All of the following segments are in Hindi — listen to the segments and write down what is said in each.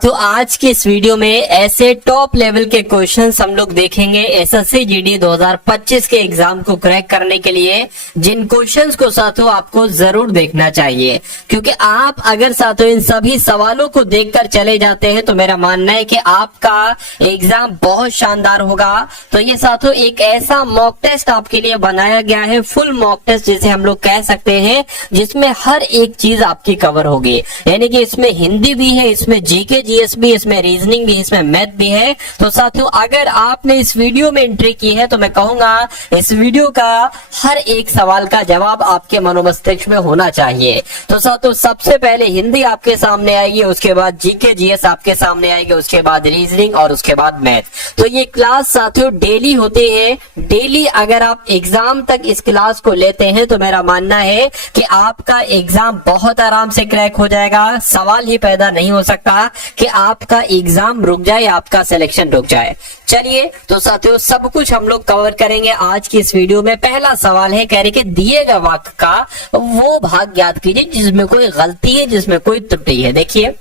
तो आज के इस वीडियो में ऐसे टॉप लेवल के क्वेश्चंस हम लोग देखेंगे एसएससी जीडी 2025 के एग्जाम को क्रैक करने के लिए, जिन क्वेश्चंस को साथियों आपको जरूर देखना चाहिए, क्योंकि आप अगर साथियों इन सभी सवालों को देखकर चले जाते हैं तो मेरा मानना है कि आपका एग्जाम बहुत शानदार होगा। तो ये साथियों एक ऐसा मॉक टेस्ट आपके लिए बनाया गया है, फुल मॉक टेस्ट जिसे हम लोग कह सकते हैं, जिसमें हर एक चीज आपकी कवर होगी। यानी कि इसमें हिंदी भी है, इसमें जीके जीएस भी, इसमें रीजनिंग भी, इसमें मैथ भी है। तो साथियों अगर आपने इस वीडियो में एंट्री की है तो मैं कहूंगा इस वीडियो का हर एक सवाल का जवाब आपके मनोमस्तिष्क में होना चाहिए। तो साथियों सबसे पहले हिंदी आपके सामने आएगी, उसके बाद जीके जीएस आपके सामने आएगी, उसके बाद रीजनिंग और उसके बाद मैथ। तो ये क्लास साथियों डेली होती है। डेली अगर आप एग्जाम तक इस क्लास को लेते हैं तो मेरा मानना है कि आपका एग्जाम बहुत आराम से क्रैक हो जाएगा। सवाल ही पैदा नहीं हो सकता कि आपका एग्जाम रुक जाए, आपका सिलेक्शन रुक जाए। चलिए तो साथियों सब कुछ हम लोग कवर करेंगे आज की इस वीडियो में। पहला सवाल है, कह रहे कि दिए गए वाक्य का वो भाग याद कीजिए जिसमें कोई गलती है, जिसमें कोई त्रुटि है। देखिए,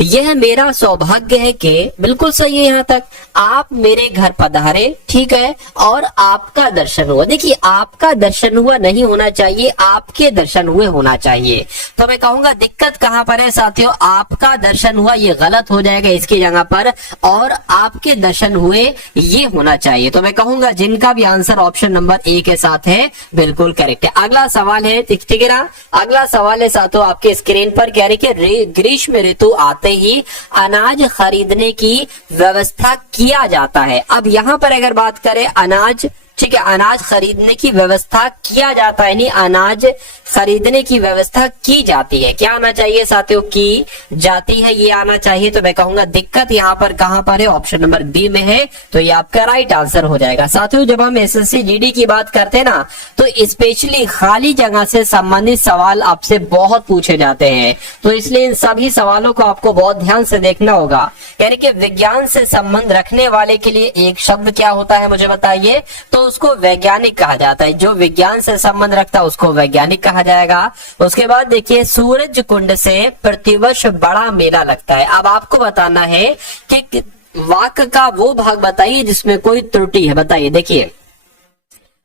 यह मेरा सौभाग्य है कि, बिल्कुल सही है यहाँ तक, आप मेरे घर पधारे, ठीक है, और आपका दर्शन हुआ। देखिए आपका दर्शन हुआ नहीं होना चाहिए, आपके दर्शन हुए होना चाहिए। तो मैं कहूंगा दिक्कत कहां पर है साथियों, आपका दर्शन हुआ ये गलत हो जाएगा इसकी जगह पर, और आपके दर्शन हुए ये होना चाहिए। तो मैं कहूंगा जिनका भी आंसर ऑप्शन नंबर ए के साथ है बिल्कुल करेक्ट है। अगला सवाल है, ठीक है ना, अगला सवाल है साथियों आपके स्क्रीन पर, कह रहे कि ग्रीष्म ऋतु आते ही अनाज खरीदने की व्यवस्था किया जाता है। अब यहां पर अगर बात करें अनाज, ठीक है, अनाज खरीदने की व्यवस्था किया जाता है, नहीं अनाज खरीदने की व्यवस्था की जाती है। क्या आना चाहिए साथियों, की जाती है, ये आना चाहिए। तो मैं कहूंगा दिक्कत यहाँ पर कहां पर है, ऑप्शन नंबर बी में है। तो ये आपका राइट आंसर हो जाएगा। साथियों जब हम एसएससी जीडी की बात करते हैं ना, तो स्पेशली खाली जगह से संबंधित सवाल आपसे बहुत पूछे जाते हैं। तो इसलिए इन सभी सवालों को आपको बहुत ध्यान से देखना होगा। यानी कि विज्ञान से संबंध रखने वाले के लिए एक शब्द क्या होता है मुझे बताइए, तो उसको वैज्ञानिक कहा जाता है। जो विज्ञान से संबंध रखता है उसको वैज्ञानिक कहा जाएगा। उसके बाद देखिए, सूरज कुंड से प्रतिवर्ष बड़ा मेला लगता है। अब आपको बताना है कि वाक्य का वो भाग बताइए जिसमें कोई त्रुटि है। बताइए, देखिए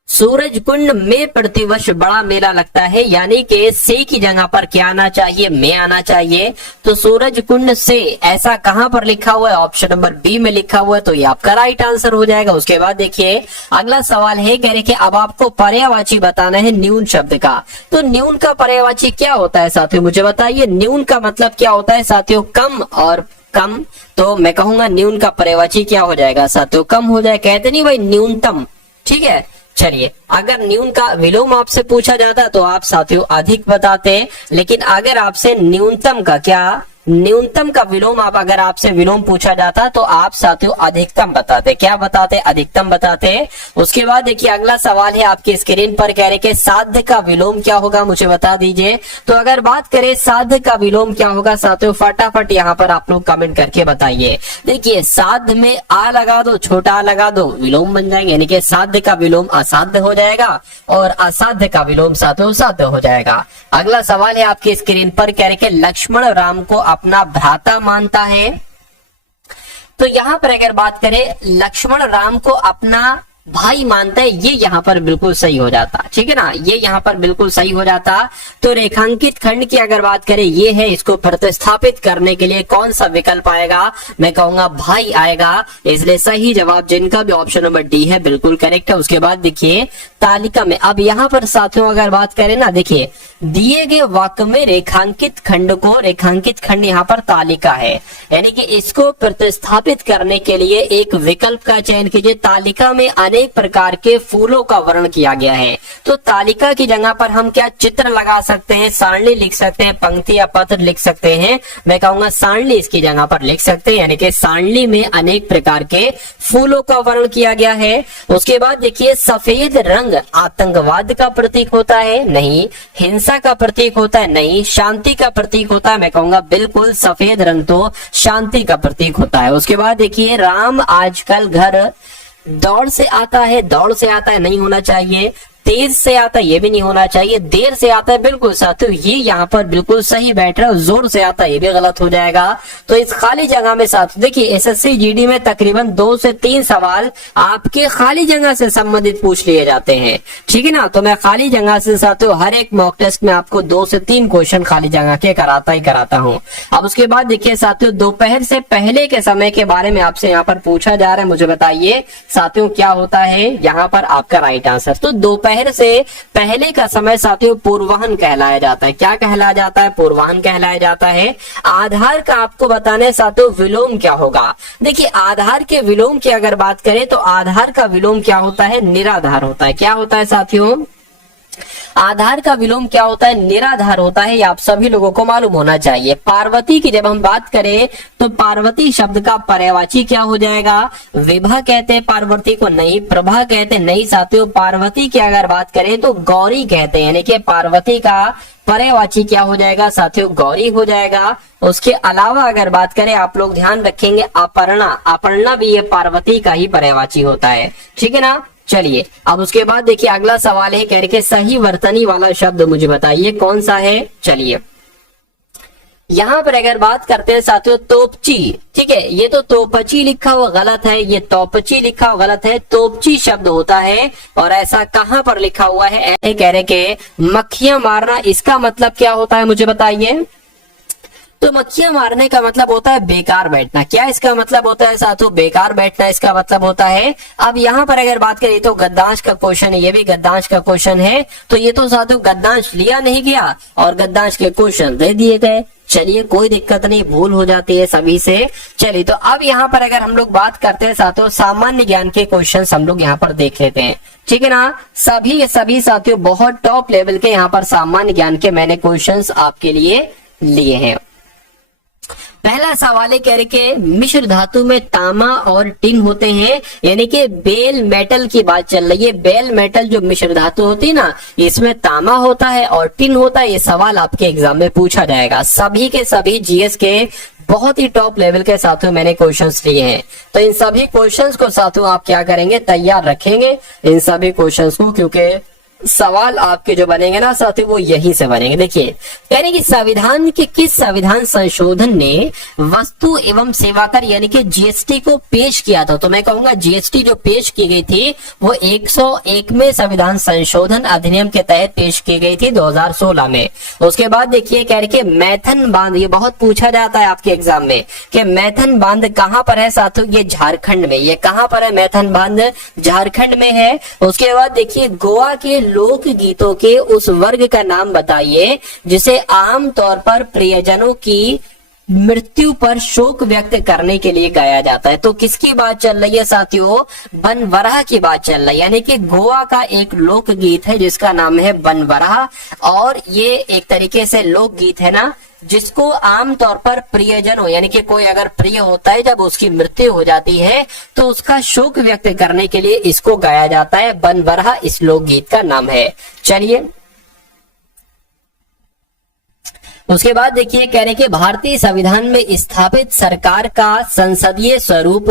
सूरज कुंड में प्रतिवर्ष बड़ा मेला लगता है, यानी कि से की जगह पर क्या आना चाहिए, में आना चाहिए। तो सूरज कुंड से ऐसा कहां पर लिखा हुआ है, ऑप्शन नंबर बी में लिखा हुआ है। तो ये आपका राइट आंसर हो जाएगा। उसके बाद देखिए अगला सवाल है, कह रहे कि अब आपको पर्यायवाची बताना है न्यून शब्द का। तो न्यून का पर्यायवाची क्या होता है साथियों, मुझे बताइए। न्यून का मतलब क्या होता है साथियों, कम और कम। तो मैं कहूंगा न्यून का पर्यायवाची क्या हो जाएगा साथियों, कम हो जाए। कहते नहीं भाई न्यूनतम, ठीक है। चलिए, अगर न्यून का विलोम आपसे पूछा जाता तो आप साथियों अधिक बताते, लेकिन अगर आपसे न्यूनतम का क्या, न्यूनतम का विलोम आप अगर आपसे विलोम पूछा जाता तो आप साथियों अधिकतम बताते। क्या बताते, अधिकतम बताते। उसके बाद देखिए अगला सवाल है आपकी स्क्रीन पर, कह रहे कि साध्य का विलोम क्या होगा मुझे बता दीजिए। तो अगर बात करें साध्य का विलोम क्या होगा साथियों, फटाफट यहाँ पर आप लोग कमेंट करके बताइए। देखिए साध्य में आ लगा दो, छोटा आ लगा दो, विलोम बन जाएंगे, यानी कि साध्य का विलोम असाध्य हो जाएगा और असाध्य का विलोम साथियों साध्य हो जाएगा। अगला सवाल है आपकी स्क्रीन पर, कह रहे कि लक्ष्मण राम को अपना भ्राता मानता है। तो यहां पर अगर बात करें लक्ष्मण राम को अपना भाई मानता है, ये यहाँ पर बिल्कुल सही हो जाता, ठीक है ना, ये यहाँ पर बिल्कुल सही हो जाता। तो रेखांकित खंड की अगर बात करें ये है, इसको प्रतिस्थापित करने के लिए कौन सा विकल्प आएगा, मैं कहूंगा भाई आएगा। इसलिए सही जवाब जिनका भी ऑप्शन नंबर डी है बिल्कुल करेक्ट है। उसके बाद देखिए तालिका में, अब यहाँ पर साथियों अगर बात करें ना, देखिए दिए गए वाक्य में रेखांकित खंड को, रेखांकित खंड यहाँ पर तालिका है, यानी कि इसको प्रतिस्थापित करने के लिए एक विकल्प का चयन कीजिए। तालिका में अनेक प्रकार के फूलों का वर्णन किया गया है। तो तालिका की जगह पर हम क्या चित्र लगा सकते हैं, सारणी लिख सकते हैं, पंक्ति या पत्र लिख सकते हैं। मैं कहूंगा सारणी इसकी जगह पर लिख सकते हैं, यानी कि सारणी में अनेक प्रकार के फूलों का वर्णन किया गया है। उसके बाद देखिए सफेद रंग आतंकवाद का प्रतीक होता है, नहीं। हिंसा का प्रतीक होता है, नहीं। शांति का प्रतीक होता है, मैं कहूंगा बिल्कुल सफेद रंग तो शांति का प्रतीक होता है। उसके बाद देखिए राम आजकल घर दौड़ से आता है, दौड़ से आता है नहीं होना चाहिए। तेज से आता है ये भी नहीं होना चाहिए, देर से आता है बिल्कुल साथियों ये यहाँ पर बिल्कुल सही बैठ रहा है, जोर से आता है ये भी गलत हो जाएगा। तो इस खाली जगह में साथियों देखिए एसएससी जीडी में तकरीबन 2 से 3 सवाल आपके खाली जगह से संबंधित पूछ लिए जाते हैं, ठीक है ना। तो मैं खाली जगह से साथियों हर एक मॉक टेस्ट में आपको 2 से 3 क्वेश्चन खाली जगह के कराता ही कराता हूँ। अब उसके बाद देखिए साथियों दोपहर से पहले के समय के बारे में आपसे यहाँ पर पूछा जा रहा है, मुझे बताइए साथियों क्या होता है यहाँ पर आपका राइट आंसर। तो दोपहर से पहले का समय साथियों पूर्वाह्न कहलाया जाता है। क्या कहलाया जाता है? पूर्वाह्न कहलाया जाता है। आधार का आपको बताने साथियों विलोम क्या होगा। देखिए आधार के विलोम की अगर बात करें तो आधार का विलोम क्या होता है? निराधार होता है। क्या होता है साथियों? आधार का विलोम क्या होता है? निराधार होता है। ये आप सभी लोगों को मालूम होना चाहिए। पार्वती की जब हम बात करें तो पार्वती शब्द का पर्यायवाची क्या हो जाएगा? विभा कहते हैं पार्वती को, नहीं प्रभा कहते नहीं साथियों। पार्वती की अगर बात करें तो गौरी कहते हैं, यानी कि पार्वती का पर्यायवाची क्या हो जाएगा साथियों? गौरी हो जाएगा। उसके अलावा अगर बात करें आप लोग ध्यान रखेंगे अपर्णा, अपर्णा भी ये पार्वती का ही पर्यायवाची होता है, ठीक है ना। चलिए अब उसके बाद देखिए अगला सवाल है, कह रहे सही वर्तनी वाला शब्द मुझे बताइए कौन सा है। चलिए यहाँ पर अगर बात करते हैं साथियों तोपची, ठीक है, ये तो तोपची लिखा हुआ गलत है, ये तोपची लिखा हुआ गलत है, तोपची शब्द होता है। और ऐसा कहां पर लिखा हुआ है? कह रहे के मक्खियां मारना, इसका मतलब क्या होता है मुझे बताइए। तो मक्खियां मारने का मतलब होता है बेकार बैठना। क्या इसका मतलब होता है साथियों? बेकार बैठना इसका मतलब होता है। अब यहाँ पर अगर बात करें तो गद्दांश का क्वेश्चन है, ये भी गद्दांश का क्वेश्चन है। तो ये तो साथियों गद्दांश लिया नहीं गया और गद्दांश के क्वेश्चन दे दिए गए। चलिए कोई दिक्कत नहीं, भूल हो जाती है सभी से। चलिए तो अब यहाँ पर अगर हम लोग बात करते हैं साथियों सामान्य ज्ञान के क्वेश्चन हम लोग यहाँ पर देख लेते हैं, ठीक है ना। सभी साथियों बहुत टॉप लेवल के यहाँ पर सामान्य ज्ञान के मैंने क्वेश्चन आपके लिए लिए हैं। पहला सवाल है, कह रहे के मिश्र धातु में तांबा और टिन होते हैं, यानी कि बेल मेटल की बात चल रही है। बेल मेटल जो मिश्र धातु होती है ना, इसमें तांबा होता है और टिन होता है। ये सवाल आपके एग्जाम में पूछा जाएगा। सभी के सभी जीएस के बहुत ही टॉप लेवल के साथियों मैंने क्वेश्चंस लिए हैं। तो इन सभी क्वेश्चंस को साथियों आप क्या करेंगे? तैयार रखेंगे इन सभी क्वेश्चंस को, क्योंकि सवाल आपके जो बनेंगे ना साथियों वो यहीं से बनेंगे। देखिए कह रहे कि संविधान के किस संविधान संशोधन ने वस्तु एवं सेवा कर यानी कि जीएसटी को पेश किया था? तो मैं कहूंगा जीएसटी जो पेश की गई थी वो 101वें संविधान संशोधन अधिनियम के तहत पेश की गई थी 2016 में। उसके बाद देखिए कह रहे कि मैथन बांध, ये बहुत पूछा जाता है आपके एग्जाम में कि मैथन बांध कहाँ पर है साथियों? ये झारखंड में। ये कहाँ पर है मैथन बांध? झारखंड में है। उसके बाद देखिए गोवा के लोक गीतों के उस वर्ग का नाम बताइए जिसे आमतौर पर प्रियजनों की मृत्यु पर शोक व्यक्त करने के लिए गाया जाता है। तो किसकी बात चल रही है साथियों? बनवरह की बात चल रही है। यानी कि गोवा का एक लोक गीत है जिसका नाम है बनवरह, और ये एक तरीके से लोक गीत है ना जिसको आमतौर पर प्रियजनों यानी कि कोई अगर प्रिय होता है जब उसकी मृत्यु हो जाती है तो उसका शोक व्यक्त करने के लिए इसको गाया जाता है। बनवरह इस लोकगीत का नाम है। चलिए उसके बाद देखिए कह रहे कि भारतीय संविधान में स्थापित सरकार का संसदीय स्वरूप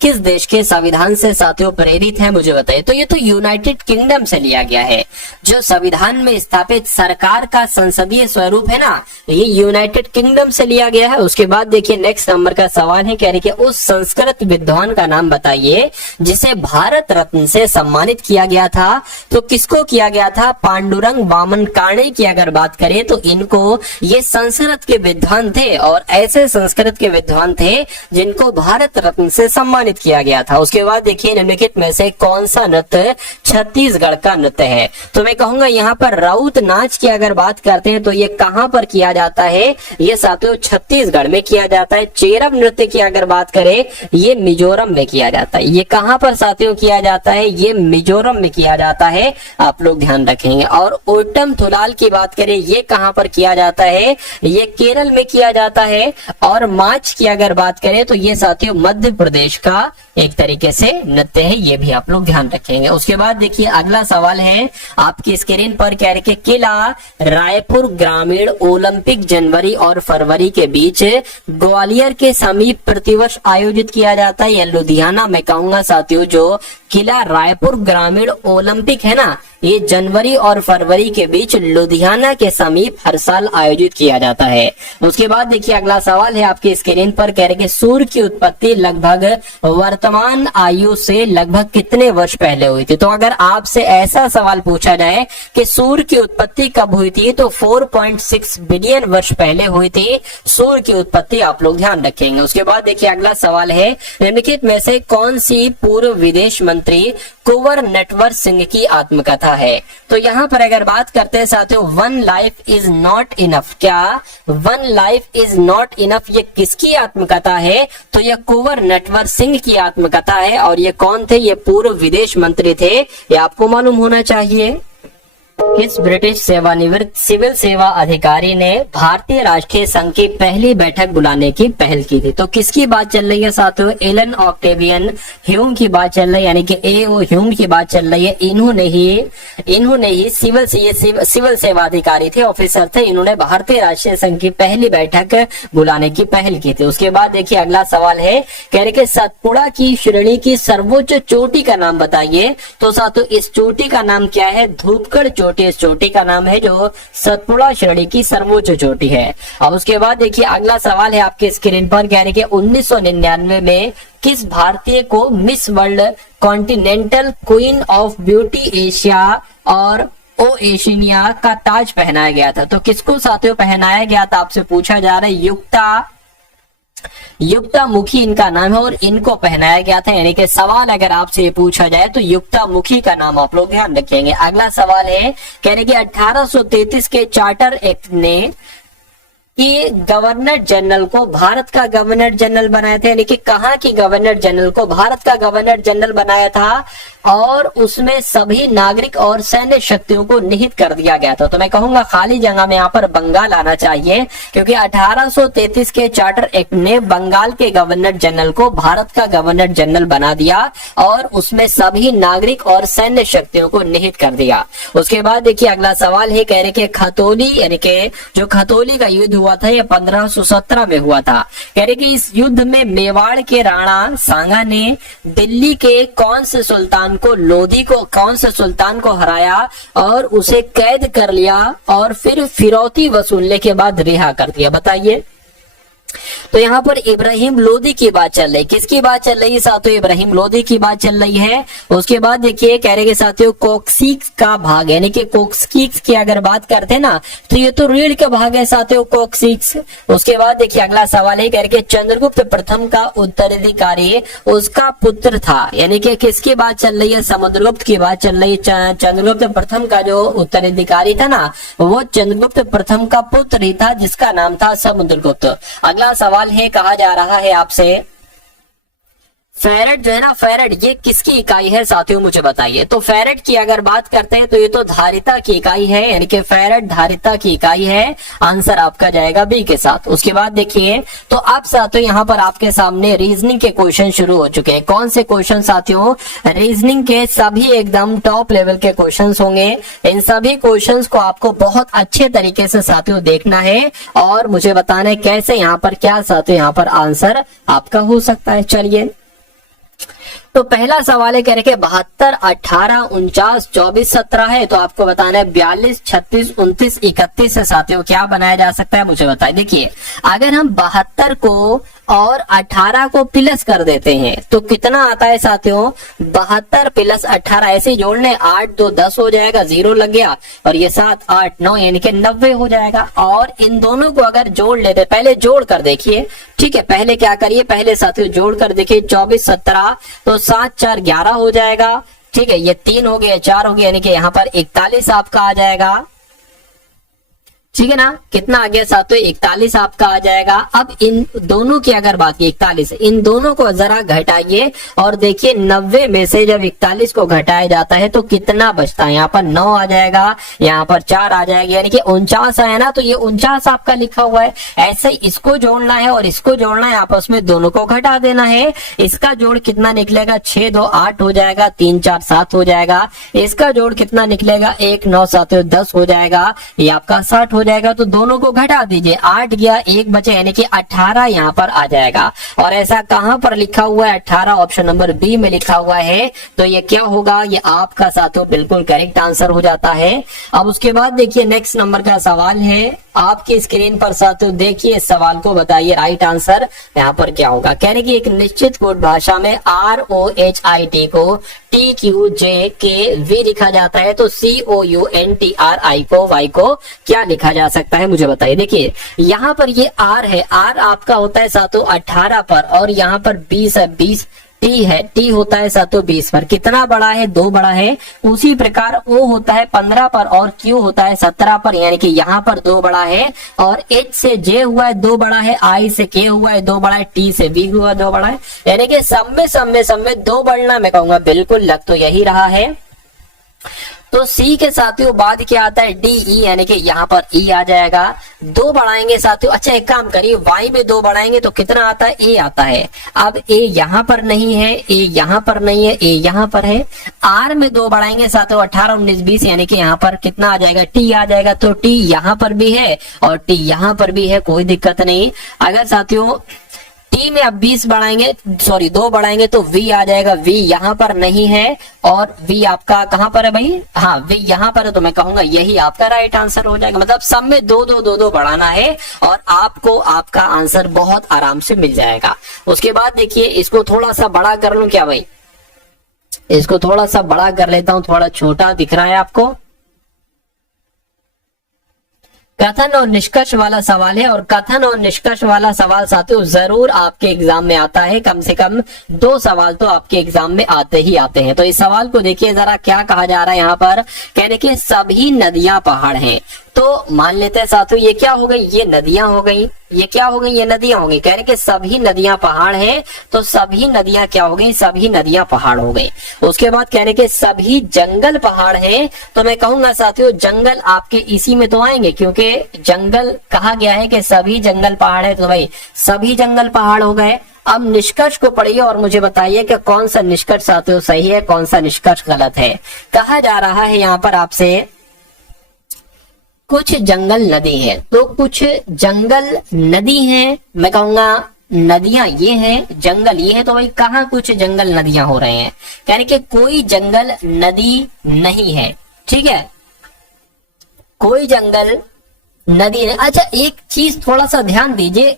किस देश के संविधान से साथियों प्रेरित है? मुझे बताइए। तो ये तो यूनाइटेड किंगडम से लिया गया है। जो संविधान में स्थापित सरकार का संसदीय स्वरूप है ना, ये यूनाइटेड किंगडम से लिया गया है। उसके बाद देखिए नेक्स्ट नंबर का सवाल है, कह रहे कि उस संस्कृत विद्वान का नाम बताइए जिसे भारत रत्न से सम्मानित किया गया था। तो किसको किया गया था? पांडुरंग वामन काणे की अगर बात करें तो इनको ये संस्कृत के विद्वान थे और ऐसे संस्कृत के विद्वान थे जिनको भारत रत्न से सम्मानित किया गया था। उसके बाद देखिए निम्नलिखित में से कौन सा नृत्य छत्तीसगढ़ का नृत्य है? तो मैं कहूंगा यहाँ पर राउत नाच की अगर बात करते हैं तो ये कहां पर किया जाता है? ये साथियों छत्तीसगढ़ में किया जाता है। चेरब नृत्य की अगर बात करें ये मिजोरम में किया जाता है। ये कहां पर साथियों किया जाता है? ये मिजोरम में किया जाता है, आप लोग ध्यान रखेंगे। और ओटम थुलाल की बात करें ये कहां पर किया जाता है? ये केरल में किया जाता है। और माच की अगर बात करें तो ये साथियों मध्य प्रदेश का एक तरीके से नृत्य है, ये भी आप लोग ध्यान रखेंगे। उसके बाद देखिए अगला सवाल है आपकी स्क्रीन पर, कह रहे कि किला रायपुर ग्रामीण ओलंपिक जनवरी और फरवरी के बीच ग्वालियर के समीप प्रतिवर्ष आयोजित किया जाता है या लुधियाना? मैं कहूंगा साथियों जो किला रायपुर ग्रामीण ओलंपिक है ना, ये जनवरी और फरवरी के बीच लुधियाना के समीप हर साल आयोजित किया जाता है। उसके बाद देखिए अगला सवाल है आपकी स्क्रीन पर, कह रहे कि सूर्य की उत्पत्ति लगभग वर्तमान आयु से लगभग कितने वर्ष पहले हुई थी। तो अगर आपसे ऐसा सवाल पूछा जाए कि सूर्य की उत्पत्ति कब हुई थी, तो 4.6 बिलियन वर्ष पहले हुई थी सूर्य की उत्पत्ति, आप लोग ध्यान रखेंगे। उसके बाद देखिए अगला सवाल है, निम्नलिखित में से कौन सी पूर्व विदेश मंत्री कुंवर नटवर सिंह की आत्मकथा है। तो यहाँ पर अगर बात करते हैं साथियों, one life is not enough, क्या one life is not enough ये किसकी आत्मकथा है, तो यह कुंवर नटवर सिंह की आत्मकथा है। और ये कौन थे, ये पूर्व विदेश मंत्री थे, ये आपको मालूम होना चाहिए। किस ब्रिटिश सेवानिवृत्त सिविल सेवा अधिकारी ने भारतीय राष्ट्रीय संघ की पहली बैठक बुलाने की पहल की थी। तो किसकी बात चल रही है साथियों, एलन ऑक्टेवियन ह्यूम की बात चल रही है, यानी कि ए.ओ. ह्यूम की बात चल रही है। इन्होंने ही सिविल सेवा अधिकारी थे, ऑफिसर थे, इन्होंने भारतीय राष्ट्रीय संघ की पहली बैठक बुलाने की पहल की थी। उसके बाद देखिए अगला सवाल है, कह रहे कि सतपुड़ा की श्रेणी की सर्वोच्च चोटी का नाम बताइए। तो साथियों इस चोटी का नाम क्या है, धूपगढ़ चोटी इस चोटी का नाम है, जो सतपुड़ा श्रेणी की सर्वोच्च चोटी है। अब उसके बाद देखिए अगला सवाल है आपके स्क्रीन पर, कह रहे कि 1999 में किस भारतीय को miss world continental queen of beauty Asia और ओएशिनिया का ताज पहनाया गया था। तो किसको साथियों पहनाया गया था, आपसे पूछा जा रहा है। युक्तामुखी इनका नाम है और इनको पहनाया गया था। यानी कि सवाल अगर आपसे पूछा जाए तो युक्तामुखी का नाम आप लोग ध्यान रखेंगे। अगला सवाल है, कह रहे कि 1833 के चार्टर एक्ट ने कि गवर्नर जनरल को भारत का गवर्नर जनरल बनाया था, यानी कि कहाँ की गवर्नर जनरल को भारत का गवर्नर जनरल बनाया था, और उसमें सभी नागरिक और सैन्य शक्तियों को निहित कर दिया गया था। तो मैं कहूंगा खाली जगह में यहाँ पर बंगाल आना चाहिए, क्योंकि 1833 के चार्टर एक्ट ने बंगाल के गवर्नर जनरल को भारत का गवर्नर जनरल बना दिया और उसमें सभी नागरिक और सैन्य शक्तियों को निहित कर दिया। उसके बाद देखिए अगला सवाल है, कह रहे कि खतौली, यानी कि जो खतौली का युद्ध हुआ था, ये 1517 में हुआ था। कह रहे कि इस युद्ध में मेवाड़ के राणा सांगा ने दिल्ली के कौन से सुल्तान को हराया और उसे कैद कर लिया और फिर फिरौती वसूलने के बाद रिहा कर दिया, बताइए। तो यहाँ पर इब्राहिम लोदी की बात चल रही है। किसकी बात चल रही है साथियों, इब्राहिम लोदी की बात चल रही है। उसके बाद देखिए कह रहे हैं साथियों कोक्सीक्स का भाग, यानी कि कोक्सीक्स की अगर बात करते हैं ना, तो ये तो रीढ़ का भाग है साथियों कोक्सीक्स। उसके बाद देखिए अगला सवाल है, कह रहे कि चंद्रगुप्त प्रथम का उत्तराधिकारी उसका पुत्र था, यानी कि किसकी बात चल रही है, समुद्रगुप्त की बात चल रही है। चंद्रगुप्त प्रथम का जो उत्तराधिकारी था ना, वो चंद्रगुप्त प्रथम का पुत्र ही था, जिसका नाम था समुद्रगुप्त। अगला सवाल है, कहा जा रहा है आपसे फेरेड जो है ना, फेरेड ये किसकी इकाई है साथियों, मुझे बताइए। तो फेरेड की अगर बात करते हैं तो ये तो धारिता की इकाई है, यानी कि फेरेड धारिता की इकाई है। आंसर आपका जाएगा बी के साथ। उसके बाद देखिए, तो अब साथियों यहाँ पर आपके सामने रीजनिंग के क्वेश्चन शुरू हो चुके हैं। कौन से क्वेश्चन साथियों, रीजनिंग के सभी एकदम टॉप लेवल के क्वेश्चन होंगे। इन सभी क्वेश्चन को आपको बहुत अच्छे तरीके से साथियों देखना है और मुझे बताना है कैसे यहाँ पर क्या साथियों यहाँ पर आंसर आपका हो सकता है। चलिए, तो पहला सवाल है, कह रहे कि 72, 18, 49, 24, 17 है, तो आपको बताना है 42, 36, 29, 31 से साथियों क्या बनाया जा सकता है, मुझे बताइए। देखिए अगर हम 72 को और 18 को प्लस कर देते हैं तो कितना आता है साथियों, 72 प्लस 18 ऐसे जोड़ने 8 2 10 हो जाएगा, 0 लग गया, और ये 7 8 9 यानी कि 90 हो जाएगा। और इन दोनों को अगर जोड़ लेते, पहले जोड़ कर देखिए, ठीक है, पहले क्या करिए, पहले साथियों जोड़ कर देखिए, 24 17 तो 7 4 11 हो जाएगा, ठीक है, ये 3 हो गया, 4 हो गया, यानी कि यहाँ पर 41 आपका आ जाएगा, ठीक है ना। कितना आ गया साथियों, 41 आपका आ जाएगा। अब इन दोनों की अगर बात की 41, इन दोनों को जरा घटाइए और देखिए 90 में से जब 41 को घटाया जाता है तो कितना बचता है, यहाँ पर 9 आ जाएगा, यहाँ पर 4 आ जाएगा, यानी कि 49 आया ना, तो ये 49 आपका लिखा हुआ है। ऐसे इसको जोड़ना है और इसको जोड़ना है, आपस में दोनों को घटा देना है। इसका जोड़ कितना निकलेगा, 6 2 8 हो जाएगा, 3 4 7 हो जाएगा। इसका जोड़ कितना निकलेगा, 1 9 7 10 हो जाएगा, ये आपका 60 हो जाएगा तो दोनों को घटा दीजिए, 8 गया 1 बचे यानी कि 18 यहाँ पर आ जाएगा। और ऐसा कहां पर लिखा हुआ है? 18 ऑप्शन नंबर बी में लिखा हुआ है। तो ये क्या होगा? ये आपका साथियों बिल्कुल करेक्ट आंसर हो जाता है। अब उसके बाद देखिए नेक्स्ट नंबर का सवाल है आपकी स्क्रीन पर साथियों, देखिए इस सवाल को बताइए राइट आंसर यहाँ पर क्या होगा। कह रहे कि एक निश्चित कोड भाषा में ROHIT को TQJKV लिखा जाता है, तो COUNTRI को Y को क्या लिखा जा सकता है मुझे बताइए। देखिए यहाँ पर ये R है, R आपका होता है साथियों 18 पर, और यहाँ पर 20 है, 20 T है, T होता है साथियों 20 पर। कितना बड़ा है? 2 बड़ा है। उसी प्रकार O होता है 15 पर और Q होता है 17 पर, यानी कि यहाँ पर 2 बड़ा है। और H से J हुआ है 2 बड़ा है, I से K हुआ है 2 बड़ा है, T से V हुआ 2 बड़ा है, यानी कि सब में 2 बढ़ना मैं कहूंगा बिल्कुल लग तो यही रहा है। तो C के साथियों बाद क्या आता है? DE, यानी कि यहाँ पर E आ जाएगा। 2 बढ़ाएंगे साथियों, अच्छा एक काम करिए Y में 2 बढ़ाएंगे तो कितना आता है? A आता है। अब A यहाँ पर नहीं है, A यहाँ पर नहीं है, A यहाँ पर है। R में 2 बढ़ाएंगे साथियों 18 19 20, यानी कि यहाँ पर कितना आ जाएगा? T आ जाएगा। तो T यहाँ पर भी है और T यहाँ पर भी है, कोई दिक्कत नहीं। अगर साथियों T में अब 20 बढ़ाएंगे, सॉरी 2 बढ़ाएंगे तो V आ जाएगा। V यहाँ पर नहीं है और V आपका कहां पर है भाई? हाँ V यहाँ पर है, तो मैं कहूंगा यही आपका राइट आंसर हो जाएगा। मतलब सब में 2 बढ़ाना है और आपको आपका आंसर बहुत आराम से मिल जाएगा। उसके बाद देखिए इसको थोड़ा सा बड़ा कर लूं क्या भाई? इसको थोड़ा सा बड़ा कर लेता हूं, थोड़ा छोटा दिख रहा है आपको। कथन और निष्कर्ष वाला सवाल है, और कथन और निष्कर्ष वाला सवाल साथियों जरूर आपके एग्जाम में आता है। कम से कम 2 सवाल तो आपके एग्जाम में आते ही आते हैं। तो इस सवाल को देखिए जरा, क्या कहा जा रहा है यहाँ पर? कहने के सभी नदियां पहाड़ हैं। तो मान लेते हैं साथियों ये क्या हो गई? ये नदियां हो गई। ये क्या हो गई? ये नदियां हो गई। कह रहे कि सभी नदियां पहाड़ हैं, तो सभी नदियां क्या हो गई? सभी नदियां पहाड़ हो गई। उसके बाद कह रहे कि सभी जंगल पहाड़ हैं, तो मैं कहूंगा साथियों जंगल आपके इसी में तो आएंगे, क्योंकि जंगल कहा गया है कि सभी जंगल पहाड़ है, तो भाई सभी जंगल पहाड़ हो गए। अब निष्कर्ष को पढ़िए और मुझे बताइए कि कौन सा निष्कर्ष साथियों सही है, कौन सा निष्कर्ष गलत है। कहा जा रहा है यहाँ पर आपसे कुछ जंगल नदी है, तो कुछ जंगल नदी है, मैं कहूंगा नदियां ये हैं, जंगल ये है, तो भाई कहाँ कुछ जंगल नदियां हो रहे हैं? यानी कि कोई जंगल नदी नहीं है, ठीक है, कोई जंगल नदी नहीं। अच्छा एक चीज थोड़ा सा ध्यान दीजिए,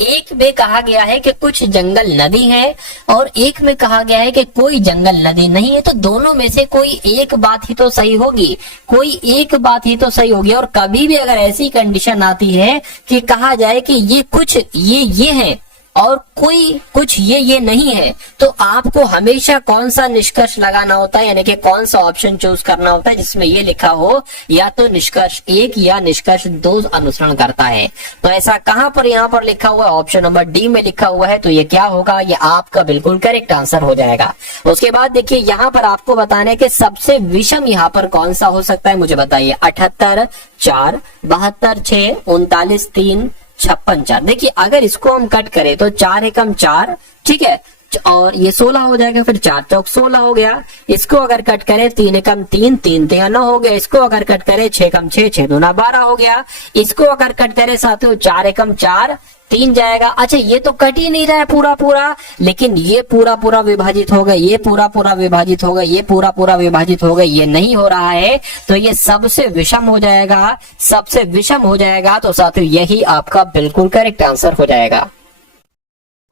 एक में कहा गया है कि कुछ जंगल नदी है और एक में कहा गया है कि कोई जंगल नदी नहीं है, तो दोनों में से कोई एक बात ही तो सही होगी, कोई एक बात ही तो सही होगी। और कभी भी अगर ऐसी कंडीशन आती है कि कहा जाए कि ये कुछ ये है और कोई कुछ ये नहीं है, तो आपको हमेशा कौन सा निष्कर्ष लगाना होता है, यानी कि कौन सा ऑप्शन चूज करना होता है जिसमें ये लिखा हो या तो निष्कर्ष 1 या निष्कर्ष 2 अनुसरण करता है। तो ऐसा कहां पर यहाँ पर लिखा हुआ है? ऑप्शन नंबर डी में लिखा हुआ है, तो ये क्या होगा? ये आपका बिल्कुल करेक्ट आंसर हो जाएगा। उसके बाद देखिए यहाँ पर आपको बताना है कि सबसे विषम यहाँ पर कौन सा हो सकता है, मुझे बताइए। 78 4, 72 6, 39 3, 56 4। देखिए अगर इसको हम कट करें तो 4 एकम 4, ठीक है, और ये 16 हो जाएगा, फिर 4 चौक 16 हो गया। इसको अगर कट करें 3 एकम 3, 3 3 9 हो गया। इसको अगर कट करें 6 एकम 6, 6 दूना 12 हो गया। इसको अगर कट करें साथियों 4 एकम 4, 3 जाएगा। अच्छा ये तो कट ही नहीं रहा है पूरा, लेकिन ये पूरा विभाजित हो गया, ये पूरा विभाजित हो गया, ये पूरा विभाजित हो गया, ये नहीं हो रहा है, तो ये सबसे विषम हो जाएगा, सबसे विषम हो जाएगा। तो साथियों यही आपका बिल्कुल करेक्ट आंसर हो जाएगा।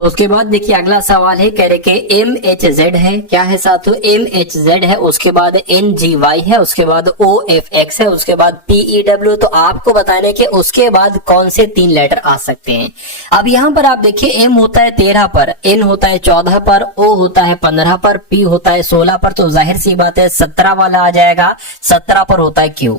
उसके बाद देखिए अगला सवाल है, कह रहे कि MHZ है, क्या है साथियों? MHZ है, उसके बाद NGY है, उसके बाद OFX है, उसके बाद PEW। तो आपको बताने के उसके बाद कौन से 3 लेटर आ सकते हैं। अब यहाँ पर आप देखिए M होता है 13 पर, N होता है 14 पर, O होता है 15 पर, P होता है 16 पर, तो जाहिर सी बात है 17 वाला आ जाएगा। 17 पर होता है Q।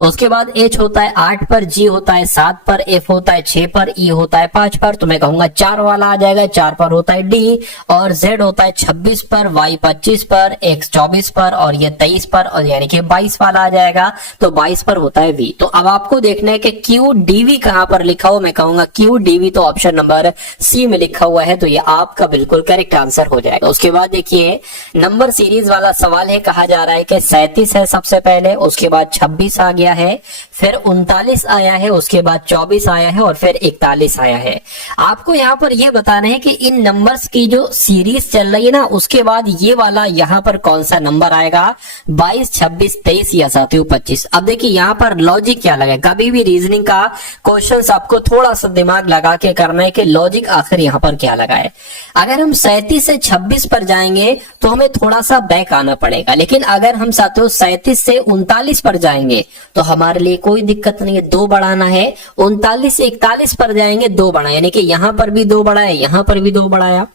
उसके बाद H होता है 8 पर, G होता है 7 पर, F होता है 6 पर, E होता है 5 पर, तो मैं कहूंगा 4 वाला आ जाएगा। 4 पर होता है D, और Z होता है 26 पर, Y 25 पर, X 24 पर, और ये 23 पर, और यानी कि 22 वाला आ जाएगा। तो 22 पर होता है V। तो अब आपको देखना है कि QDV कहां पर लिखा हो। मैं कहूंगा QDV तो ऑप्शन नंबर C में लिखा हुआ है, तो ये आपका बिल्कुल करेक्ट आंसर हो जाएगा। उसके बाद देखिए नंबर सीरीज वाला सवाल है, कहा जा रहा है कि 37 है सबसे पहले, उसके बाद 26 आ गया, आया है, फिर 39 आया है, उसके बाद 24 आया है और फिर 41 आया है। आपको यहाँ पर यह बताना है कि इन नंबर्स की जो सीरीज चल रही है ना, उसके बाद ये वाला यहाँ पर कौन सा नंबर आएगा, 22, 26, 23 या साथियों 25। अब देखिए यहाँ पर लॉजिक क्या लगा, कभी भी रीजनिंग का क्वेश्चन आपको थोड़ा सा दिमाग लगा के करना है कि लॉजिक आखिर यहाँ पर क्या लगा है। अगर हम 37 से 26 पर जाएंगे तो हमें थोड़ा सा बैक आना पड़ेगा, लेकिन अगर हम साथियों 37 से 39 पर जाएंगे तो हमारे लिए कोई दिक्कत नहीं है, 2 बढ़ाना है। 39 से 41 पर जाएंगे 2 बढ़ा, यानी कि यहां पर भी 2 बढ़ाया, यहां पर भी 2 बढ़ाया।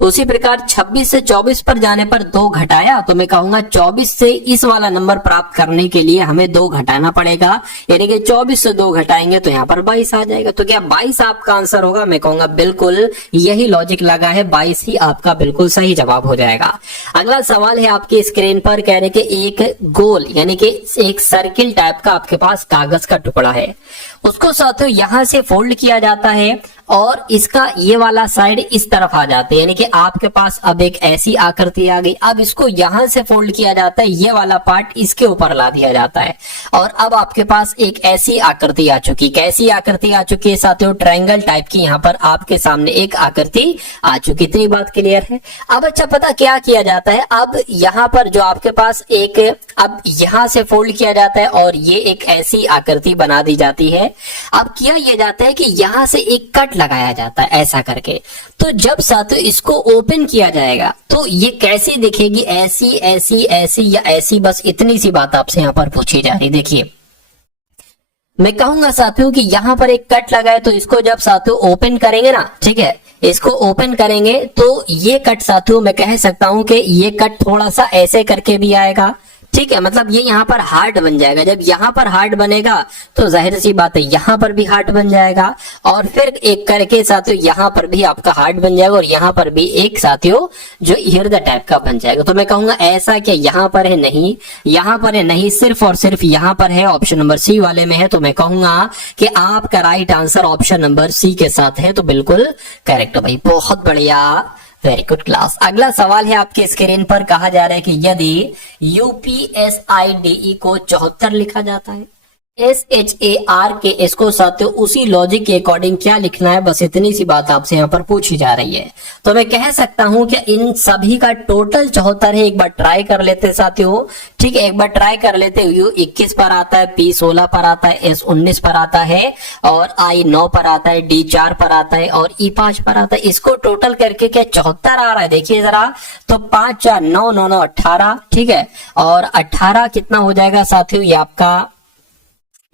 उसी प्रकार 26 से 24 पर जाने पर 2 घटाया, तो मैं कहूंगा 24 से इस वाला नंबर प्राप्त करने के लिए हमें 2 घटाना पड़ेगा, यानी कि 24 से 2 घटाएंगे तो यहाँ पर 22 आ जाएगा। तो क्या 22 आपका आंसर होगा? मैं कहूंगा बिल्कुल यही लॉजिक लगा है, 22 ही आपका बिल्कुल सही जवाब हो जाएगा। अगला सवाल है आपकी स्क्रीन पर, कह रहे कि एक गोल यानी कि एक सर्किल टाइप का आपके पास कागज का टुकड़ा है, उसको साथियों यहां से फोल्ड किया जाता है और इसका ये वाला साइड इस तरफ आ जाते हैं, यानी कि आपके पास अब एक ऐसी आकृति आ गई। अब इसको यहां से फोल्ड किया जाता है, ये वाला पार्ट इसके ऊपर ला दिया जाता है और अब आपके पास एक ऐसी आकृति आ चुकी। कैसी आकृति आ चुकी है साथियों? ट्रायंगल टाइप की यहाँ पर आपके सामने एक आकृति आ चुकी। इतनी बात क्लियर है। अब अच्छा पता क्या किया जाता है, अब यहाँ पर जो आपके पास एक, अब यहां से फोल्ड किया जाता है और ये एक ऐसी आकृति बना दी जाती है। अब किया यह जाता है कि यहां से एक कट लगाया जाता है ऐसा करके, तो जब साथियों इसको ओपन किया जाएगा तो ये कैसी दिखेगी, ऐसी ऐसी ऐसी या ऐसी, बस इतनी सी बात आपसे यहां पर पूछी जा रही। देखिए मैं कहूंगा साथियों कि यहां पर एक कट लगाए, तो इसको जब साथियों ओपन करेंगे ना, ठीक है, इसको ओपन करेंगे तो ये कट साथियों मैं कह सकता हूं कि ये कट थोड़ा सा ऐसे करके भी आएगा, ठीक है, मतलब ये यहाँ पर हार्ट बन जाएगा। जब यहाँ पर हार्ट बनेगा तो जाहिर सी बात है यहाँ पर भी हार्ट बन जाएगा और फिर एक करके साथियों यहाँ पर भी आपका हार्ट बन जाएगा और यहाँ पर भी एक साथियों जो हृदय टाइप का बन जाएगा। तो मैं कहूंगा ऐसा क्या यहाँ पर है? नहीं, यहाँ पर है नहीं, सिर्फ और सिर्फ यहाँ पर है, ऑप्शन नंबर सी वाले में है। तो मैं कहूंगा कि आपका right answer option number C के साथ है, तो बिल्कुल करेक्ट भाई, बहुत बढ़िया, वेरी गुड क्लास। अगला सवाल है आपके स्क्रीन पर, कहा जा रहा है कि यदि यूपीएसआईडीई को 74 लिखा जाता है, SHAR के इसको साथियों उसी लॉजिक के अकॉर्डिंग क्या लिखना है, बस इतनी सी बात आपसे यहाँ पर पूछी जा रही है। तो मैं कह सकता हूं कि इन सभी का टोटल 74 है। एक बार ट्राई कर लेते हैं साथियों, ठीक है, एक बार ट्राई कर लेते हैं। U 21 पर आता है, P 16 पर आता है, S 19 पर आता है और I 9 पर आता है, D 4 पर आता है और E 5 पर आता है। इसको टोटल करके क्या 74 आ रहा है? देखिए जरा, तो 5 4 9 9 9 18, ठीक है, और 18 कितना हो जाएगा साथियों? ये आपका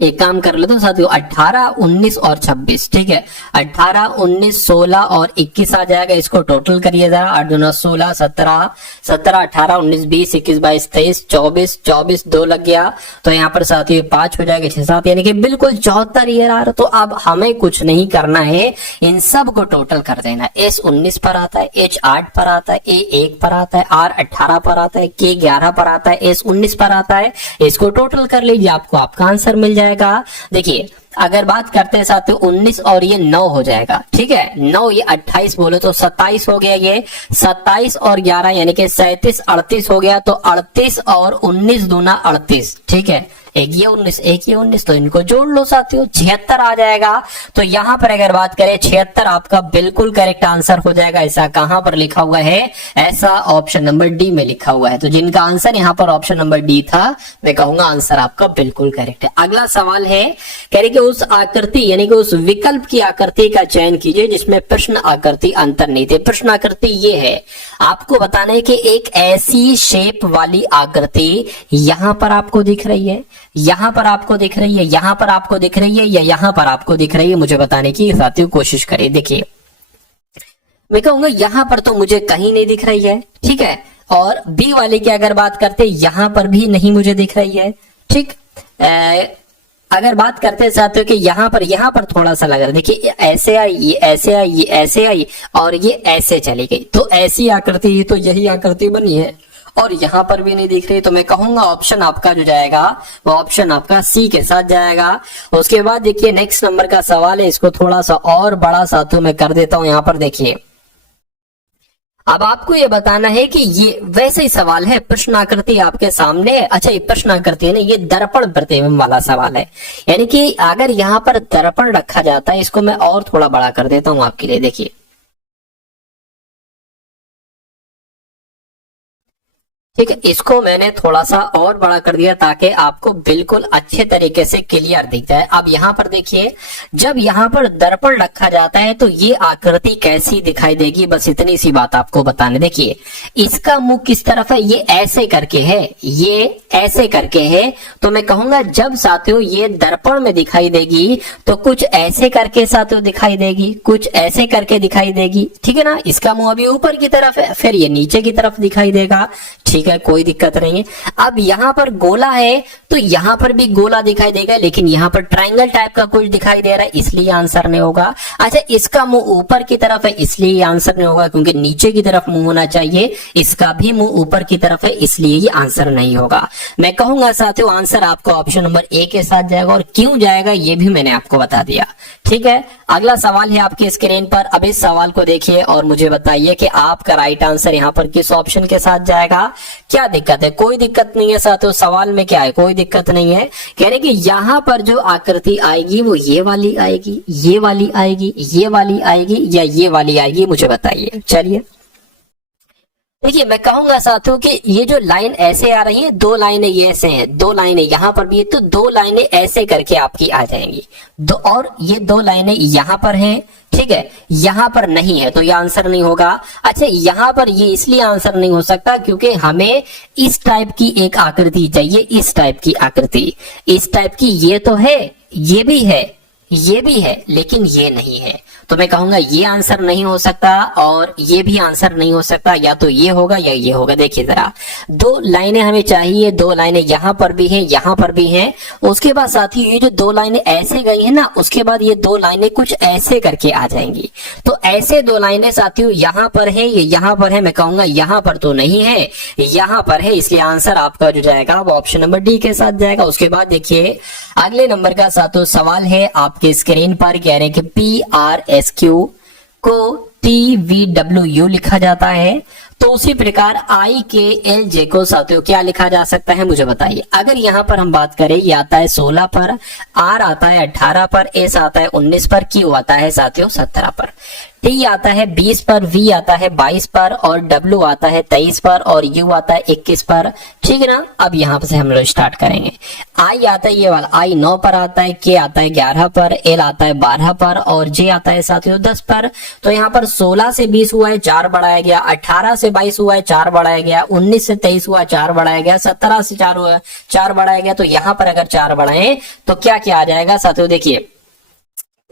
एक काम कर लेते हो साथियों, 18 19 और 26, ठीक है, 18 19 16 और 21 आ जाएगा। इसको टोटल करिए जरा, 8 2 16 17 17 18 19 20 21 22 23 24 24 2 लग गया, तो यहाँ पर साथियों 5 हो जाएगा, 6 7, यानी कि बिल्कुल 74 ईयर आ रहा। तो अब हमें कुछ नहीं करना है, इन सब को टोटल कर देना। S 19 पर आता है, H 8 पर आता है, A 1 पर आता है, R 18 पर आता है, K 11 पर आता है, S 19 पर आता है। इसको टोटल कर लीजिए, आपको आपका आंसर मिल जाएगा। देखिए अगर बात करते हैं साथियों 19 और ये 9 हो जाएगा, ठीक है, 9 ये 28 बोले तो 27 हो गया, ये 27 और 11 यानी कि 37 38 हो गया, तो 38 और 19 दूना 38, ठीक है, एक ये 19 एक ये 19, तो इनको जोड़ लो साथियों, 76 आ जाएगा। तो यहाँ पर अगर बात करें 76 आपका बिल्कुल करेक्ट आंसर हो जाएगा। ऐसा कहां पर लिखा हुआ है? ऐसा ऑप्शन नंबर डी में लिखा हुआ है। तो जिनका आंसर यहाँ पर ऑप्शन नंबर डी था, मैं कहूंगा आंसर आपका बिल्कुल करेक्ट है। अगला सवाल है, कह रहे कि उस आकृति यानी कि उस विकल्प की आकृति का चयन कीजिए जिसमें प्रश्न आकृति अंतर्निहित है। प्रश्न आकृति ये है, आपको बताना है कि एक ऐसी शेप वाली आकृति यहां पर आपको दिख रही है, यहां पर आपको दिख रही है, यहां पर आपको दिख रही है या यहां पर आपको दिख रही है, मुझे बताने की साथियों कोशिश करिए। देखिए मैं कहूंगा यहां पर तो मुझे कहीं नहीं दिख रही है, ठीक है, और बी वाले की अगर बात करते यहां पर भी नहीं मुझे दिख रही है, ठीक। अगर बात करते हैं साथियों कि यहां पर थोड़ा सा लग रहा है, देखिए ऐसे आई, ये ऐसे आई, ये ऐसे आई और ये ऐसे चली गई, तो ऐसी आकृति तो यही आकृति बनी है और यहां पर भी नहीं दिख रही। तो मैं कहूंगा ऑप्शन आपका जो जाएगा वो ऑप्शन आपका सी के साथ जाएगा। उसके बाद देखिए नेक्स्ट नंबर का सवाल है, इसको थोड़ा सा और बड़ा साथियों में कर देता हूं। यहां पर देखिए अब आपको ये बताना है कि ये वैसे ही सवाल है, प्रश्नाकृति आपके सामने है। अच्छा, ये प्रश्नाकृति है ना, ये दर्पण प्रतिबिंब वाला सवाल है। यानी कि अगर यहाँ पर दर्पण रखा जाता है, इसको मैं और थोड़ा बड़ा कर देता हूं आपके लिए, देखिए। ठीक है, इसको मैंने थोड़ा सा और बड़ा कर दिया ताकि आपको बिल्कुल अच्छे तरीके से क्लियर दिख जाए। अब यहाँ पर देखिए, जब यहाँ पर दर्पण रखा जाता है तो ये आकृति कैसी दिखाई देगी, बस इतनी सी बात आपको बताने। देखिए, इसका मुंह किस तरफ है, ये ऐसे करके है, ये ऐसे करके है। तो मैं कहूंगा जब साथियों ये दर्पण में दिखाई देगी तो कुछ ऐसे करके साथियों दिखाई देगी, कुछ ऐसे करके दिखाई देगी। ठीक है ना, इसका मुंह अभी ऊपर की तरफ है, फिर ये नीचे की तरफ दिखाई देगा। ठीक है, कोई दिक्कत नहीं है। अब यहाँ पर गोला है तो यहाँ पर भी गोला दिखाई देगा, लेकिन यहाँ पर ट्रायंगल टाइप का कुछ दिखाई दे रहा है, इसलिए आंसर नहीं होगा। अच्छा, इसका मुंह ऊपर की तरफ है, इसलिए आंसर नहीं होगा, क्योंकि नीचे की तरफ मुंह होना चाहिए। इसका भी मुंह ऊपर की तरफ है, इसलिए ये आंसर नहीं होगा। मैं कहूंगा साथियों आंसर आपको ऑप्शन नंबर ए के साथ जाएगा, और क्यों जाएगा ये भी मैंने आपको बता दिया। ठीक है, अगला सवाल है आपके स्क्रीन पर। अब इस सवाल को देखिए और मुझे बताइए कि आपका राइट आंसर यहाँ पर किस ऑप्शन के साथ जाएगा। क्या दिक्कत है? कोई दिक्कत नहीं है साथियों, सवाल में क्या है, कोई दिक्कत नहीं है। कह रहे कि यहाँ पर जो आकृति आएगी वो ये वाली आएगी, ये वाली आएगी, ये वाली आएगी, या ये वाली आएगी, मुझे बताइए। चलिए देखिए, मैं कहूंगा साथियों कि ये जो लाइन ऐसे आ रही है, दो लाइनें ये ऐसे हैं, दो लाइनें यहाँ पर भी है, तो दो लाइनें ऐसे करके आपकी आ जाएंगी दो, और ये दो लाइनें यहाँ पर हैं। ठीक है, यहाँ पर नहीं है तो ये आंसर नहीं होगा। अच्छा, यहाँ पर ये इसलिए आंसर नहीं हो सकता क्योंकि हमें इस टाइप की एक आकृति चाहिए, इस टाइप की आकृति, इस टाइप की। ये तो है, ये भी है, ये भी है, लेकिन ये नहीं है। तो मैं कहूंगा ये आंसर नहीं हो सकता, और ये भी आंसर नहीं हो सकता, या तो ये होगा या ये होगा। देखिए जरा, दो लाइनें हमें चाहिए, दो लाइनें यहाँ पर भी हैं, यहाँ पर भी हैं। उसके बाद साथी ये जो दो लाइनें ऐसे गई हैं ना, उसके बाद ये दो लाइनें कुछ ऐसे करके आ जाएंगी। तो ऐसे दो लाइनें साथियों यहाँ पर है, ये यहाँ पर है। मैं कहूंगा यहाँ पर तो नहीं है, यहाँ पर है, इसलिए आंसर आपका जो जाएगा वो ऑप्शन नंबर डी के साथ जाएगा। उसके बाद देखिए अगले नंबर का साथियों सवाल है आपके स्क्रीन पर। कह रहे हैं कि PRSQ को TVWU लिखा जाता है, तो उसी प्रकार IKLJ को साथियों क्या लिखा जा सकता है, मुझे बताइए। अगर यहाँ पर हम बात करें, ये आता है 16 पर, R आता है 18 पर, S आता है 19 पर, Q आता है साथियों 17 पर, T आता है 20 पर, V आता है 22 पर, और W आता है 23 पर, और U आता है 21 पर। ठीक है ना, अब यहाँ से हम लोग स्टार्ट करेंगे। I आता है ये वाला, I 9 पर आता है, K आता है 11 पर, L आता है 12 पर, और J आता है साथियों 10 पर। तो यहाँ पर 16 से 20 हुआ है, 4 बढ़ाया गया, 18 से 22 हुआ है, 4 बढ़ाया गया, 19 से 23 हुआ, 4 बढ़ाया गया, 17 से 4 हुआ, 4 बढ़ाया गया। तो यहाँ पर अगर 4 बढ़ाए तो क्या क्या आ जाएगा साथियों, देखिए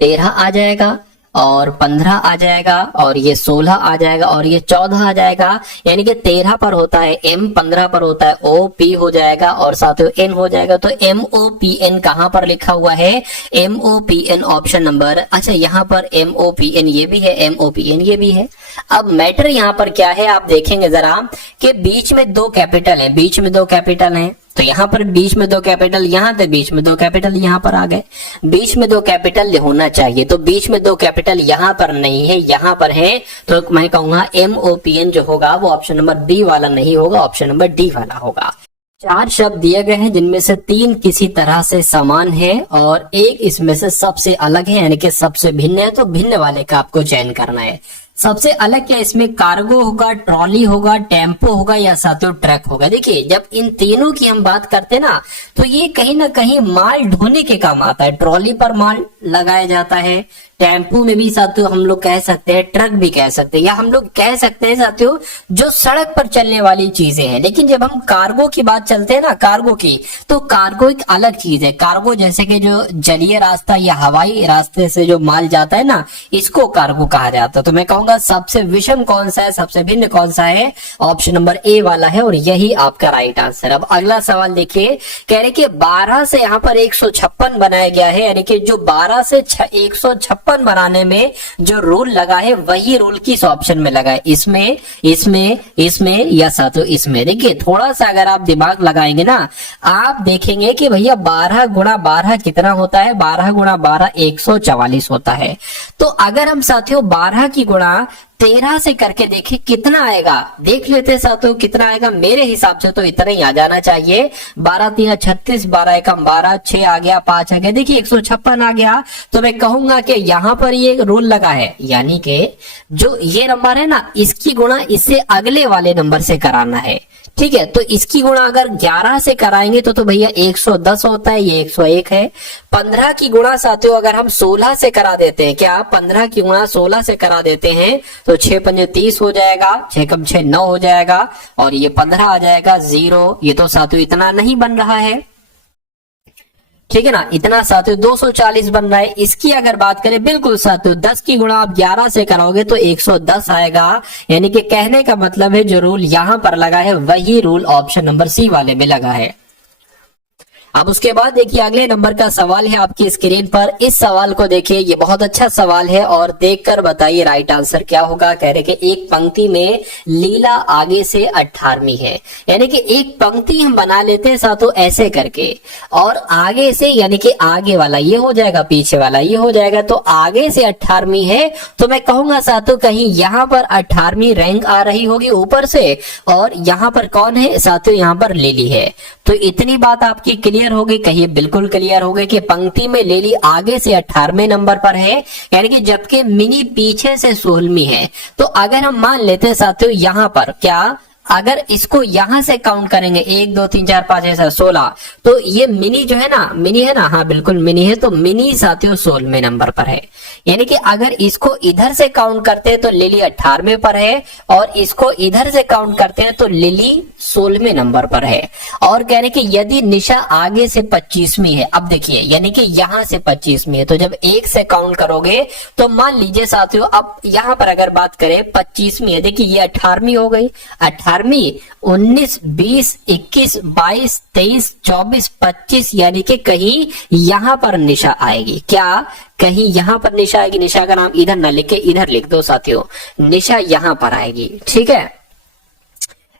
13 आ जाएगा, और 15 आ जाएगा, और ये 16 आ जाएगा, और ये 14 आ जाएगा। यानी कि 13 पर होता है M, 15 पर होता है OP हो जाएगा, और साथियों N हो जाएगा। तो MOPN कहां पर लिखा हुआ है, MOPN ऑप्शन नंबर, अच्छा यहाँ पर MOPN ये भी है, MOPN ये भी है। अब मैटर यहाँ पर क्या है, आप देखेंगे जरा कि बीच में दो कैपिटल है, बीच में दो कैपिटल है, तो यहाँ पर बीच में दो कैपिटल, यहाँ पे बीच में दो कैपिटल, यहाँ पर आ गए। बीच में दो कैपिटल होना चाहिए, तो बीच में दो कैपिटल यहाँ पर नहीं है, यहाँ पर है। तो मैं कहूंगा MOPN जो होगा वो ऑप्शन नंबर बी वाला नहीं होगा, ऑप्शन नंबर डी वाला होगा। 4 शब्द दिए गए हैं, जिनमें से 3 किसी तरह से समान है और एक इसमें से सबसे अलग है, यानी कि सबसे भिन्न है। तो भिन्न वाले का आपको चयन करना है। सबसे अलग क्या, इसमें कार्गो होगा, ट्रॉली होगा, टेम्पो होगा, या साथियों ट्रक होगा। देखिए जब इन तीनों की हम बात करते हैं ना, तो ये कहीं ना कहीं माल ढोने के काम आता है। ट्रॉली पर माल लगाया जाता है, टेम्पो में भी साथियों हम लोग कह सकते हैं, ट्रक भी कह सकते हैं, या हम लोग कह सकते हैं साथियों जो सड़क पर चलने वाली चीजें हैं। लेकिन जब हम कार्गो की बात चलते हैं ना, कार्गो की, तो कार्गो एक अलग चीज है। कार्गो जैसे कि जो जलीय रास्ता या हवाई रास्ते से जो माल जाता है ना, इसको कार्गो कहा जाता है। तो मैं कहूंगा सबसे विषम कौन सा है, सबसे भिन्न कौन सा है, ऑप्शन नंबर ए वाला है, और यही आपका राइट आंसर। अब अगला सवाल देखिए, कह रहे कि 12 से यहाँ पर 156 बनाया गया है, यानी कि जो 12 से 156 बनाने में जो रूल लगा है वही रूल किस ऑप्शन में लगा है, इसमें, इसमें, इसमें, या साथियों इसमें। देखिए थोड़ा सा अगर आप दिमाग लगाएंगे ना, आप देखेंगे कि भैया 12 गुणा 12 कितना होता है, 12 गुणा 12 144 होता है। तो अगर हम साथियों 12 की गुणा 13 से करके देखिए कितना आएगा, देख लेते साथियों कितना आएगा। मेरे हिसाब से तो इतना ही आ जाना चाहिए। 12 3 36, 12 एकम 12, 6 आ गया, 5 आ गया, देखिए 156 आ गया। तो मैं कहूंगा कि यहाँ पर ये रूल लगा है, यानी कि जो ये नंबर है ना, इसकी गुणा इससे अगले वाले नंबर से कराना है। ठीक है, तो इसकी गुणा अगर 11 से कराएंगे तो भैया 110 होता है, ये 101 है। 15 की गुणा साथियों अगर हम 16 से करा देते हैं, क्या 15 की गुणा 16 से करा देते हैं तो 6 पंजे 30 हो जाएगा, 6 कम 6 9 हो जाएगा, और ये 15 आ जाएगा 0। ये तो साथियों इतना नहीं बन रहा है, ठीक है ना, इतना साथियों 240 बन रहा है। इसकी अगर बात करें, बिल्कुल साथियों 10 की गुणा आप 11 से कराओगे तो 110 आएगा। यानी कि कहने का मतलब है जो रूल यहां पर लगा है वही रूल ऑप्शन नंबर सी वाले में लगा है। अब उसके बाद देखिए अगले नंबर का सवाल है आपकी स्क्रीन पर। इस सवाल को देखिए, ये बहुत अच्छा सवाल है और देखकर बताइए राइट आंसर क्या होगा। कह रहे कि एक पंक्ति में लीला आगे से 18वीं है, यानी कि एक पंक्ति हम बना लेते हैं साथों ऐसे करके, और आगे से यानी कि आगे वाला ये हो जाएगा, पीछे वाला ये हो जाएगा, तो आगे से 18वीं है। तो मैं कहूंगा साथों कहीं यहां पर 18वीं रैंक आ रही होगी ऊपर से, और यहां पर कौन है साथियों, यहां पर लिली है। तो इतनी बात आपकी क्लियर हो गई, कहिए बिल्कुल क्लियर हो गई कि पंक्ति में लिली आगे से 18वें नंबर पर है, यानी कि जबकि मिनी पीछे से 16वीं है। तो अगर हम मान लेते हैं साथियों यहां पर क्या, अगर इसको यहां से काउंट करेंगे 1 2 3 4 5 ऐसा 16, तो ये मिनी जो है ना, मिनी है ना, हाँ बिल्कुल मिनी है, तो मिनी साथियों 16वें नंबर पर है। यानी कि अगर इसको इधर से काउंट करते हैं तो लिली 18वें पर है, और इसको इधर से काउंट करते हैं तो लिली 16वें नंबर पर है। और कह रहे कि यदि निशा आगे से 25वीं है, अब देखिए यानी कि यहां से 25वीं है, तो जब 1 से काउंट करोगे तो मान लीजिए साथियों, अब यहां पर अगर बात करें 25वीं है, देखिए ये 18वीं हो गई, 19 20 21 22 23 24 25, यानी कि कहीं यहां पर निशा आएगी। क्या कहीं यहां पर निशा आएगी? निशा का नाम इधर ना लिख के इधर लिख दो साथियों, निशा यहां पर आएगी। ठीक है,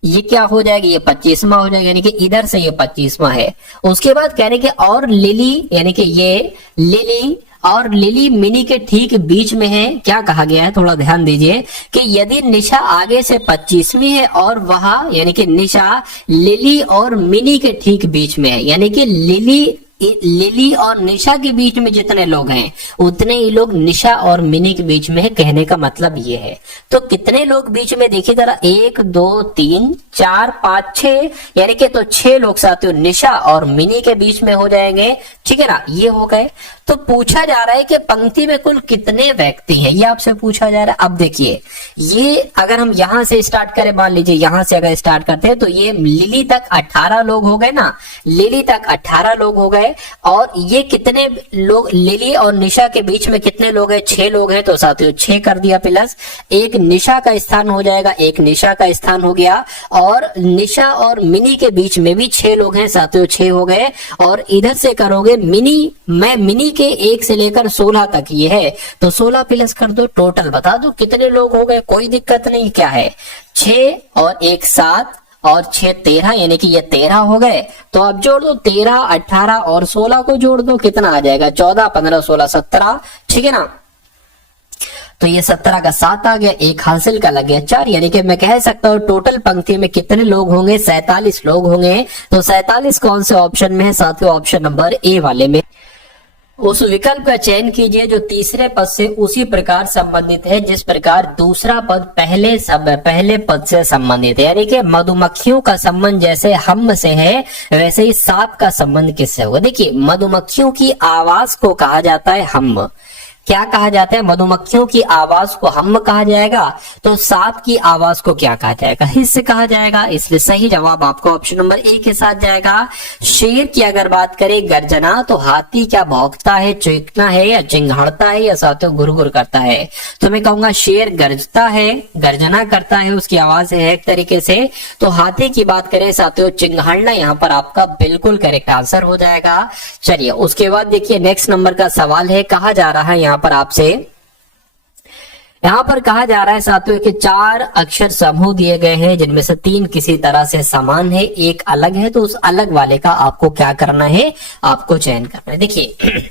ये क्या हो जाएगा, ये 25वां हो जाएगा, यानी कि इधर से ये 25वां है। उसके बाद कहने के और लिली, यानी कि ये लिली और लिली मिनी के ठीक बीच में है। क्या कहा गया है, थोड़ा ध्यान दीजिए कि यदि निशा आगे से 25वीं है और वह यानी कि निशा लिली और मिनी के ठीक बीच में है, यानी कि लिली और निशा के बीच में जितने लोग हैं उतने ही लोग निशा और मिनी के बीच में है। कहने का मतलब ये है, तो कितने लोग बीच में देखिए जरा, 1 2 3 4 5 6, यानी कि तो 6 लोग साथियों निशा और मिनी के बीच में हो जाएंगे। ठीक है ना, ये हो गए। तो पूछा जा रहा है कि पंक्ति में कुल कितने व्यक्ति हैं, ये आपसे पूछा जा रहा है। अब देखिए ये अगर हम यहां से स्टार्ट करें, मान लीजिए यहां से अगर स्टार्ट करते हैं तो ये लिली तक 18 लोग हो गए ना, लिली तक 18 लोग हो गए। और ये कितने लोग लिली और निशा के बीच में कितने लोग हैं, 6 लोग हैं, तो साथियों 6 कर दिया, प्लस एक निशा का स्थान हो जाएगा, एक निशा का स्थान हो गया, और निशा और मिनी के बीच में भी 6 लोग हैं साथियों, 6 हो गए। और इधर से करोगे मिनी, मैं मिनी के 1 से लेकर 16 तक ये है, तो 16 प्लस कर दो, टोटल बता दो कितने लोग हो गए, कोई दिक्कत नहीं। क्या है, 6 और 1 7 और 6 13, यानी कि ये 13 हो गए। तो अब जोड़ दो, 13 18 और 16 को जोड़ दो, कितना आ जाएगा, 14 15 16 17। ठीक है ना, तो ये 17 का 7 आ गया, एक हासिल का लग गया 4, यानी कि मैं कह सकता हूँ टोटल पंक्ति में कितने लोग होंगे, 47 लोग होंगे। तो 47 कौन से ऑप्शन में है साथियों, ऑप्शन नंबर ए वाले में। उस विकल्प का चयन कीजिए जो तीसरे पद से उसी प्रकार संबंधित है जिस प्रकार दूसरा पद पहले पद से संबंधित है। यानी कि मधुमक्खियों का संबंध जैसे हम से है, वैसे ही सांप का संबंध किससे होगा। देखिए मधुमक्खियों की आवाज को कहा जाता है हम, क्या कहा जाता है, मधुमक्खियों की आवाज को हम कहा जाएगा, तो सांप की आवाज को क्या कहा जाएगा, हिस्स कहा जाएगा। इसलिए सही जवाब आपको ऑप्शन नंबर ए के साथ जाएगा। शेर की अगर बात करें गर्जना, तो हाथी क्या भौंकता है, चीखना है या चिंघाड़ता है या साथियों गुरगुर करता है, तो मैं कहूंगा शेर गरजता है, गर्जना करता है, उसकी आवाज है एक तरीके से। तो हाथी की बात करें साथियों, चिंघाड़ना यहाँ पर आपका बिल्कुल करेक्ट आंसर हो जाएगा। चलिए उसके बाद देखिए नेक्स्ट नंबर का सवाल है, कहा जा रहा है यहाँ पर आपसे, यहां पर कहा जा रहा है साथियों कि 4 अक्षर समूह दिए गए हैं जिनमें से 3 किसी तरह से समान है, एक अलग है, तो उस अलग वाले का आपको क्या करना है, आपको चयन करना है। देखिए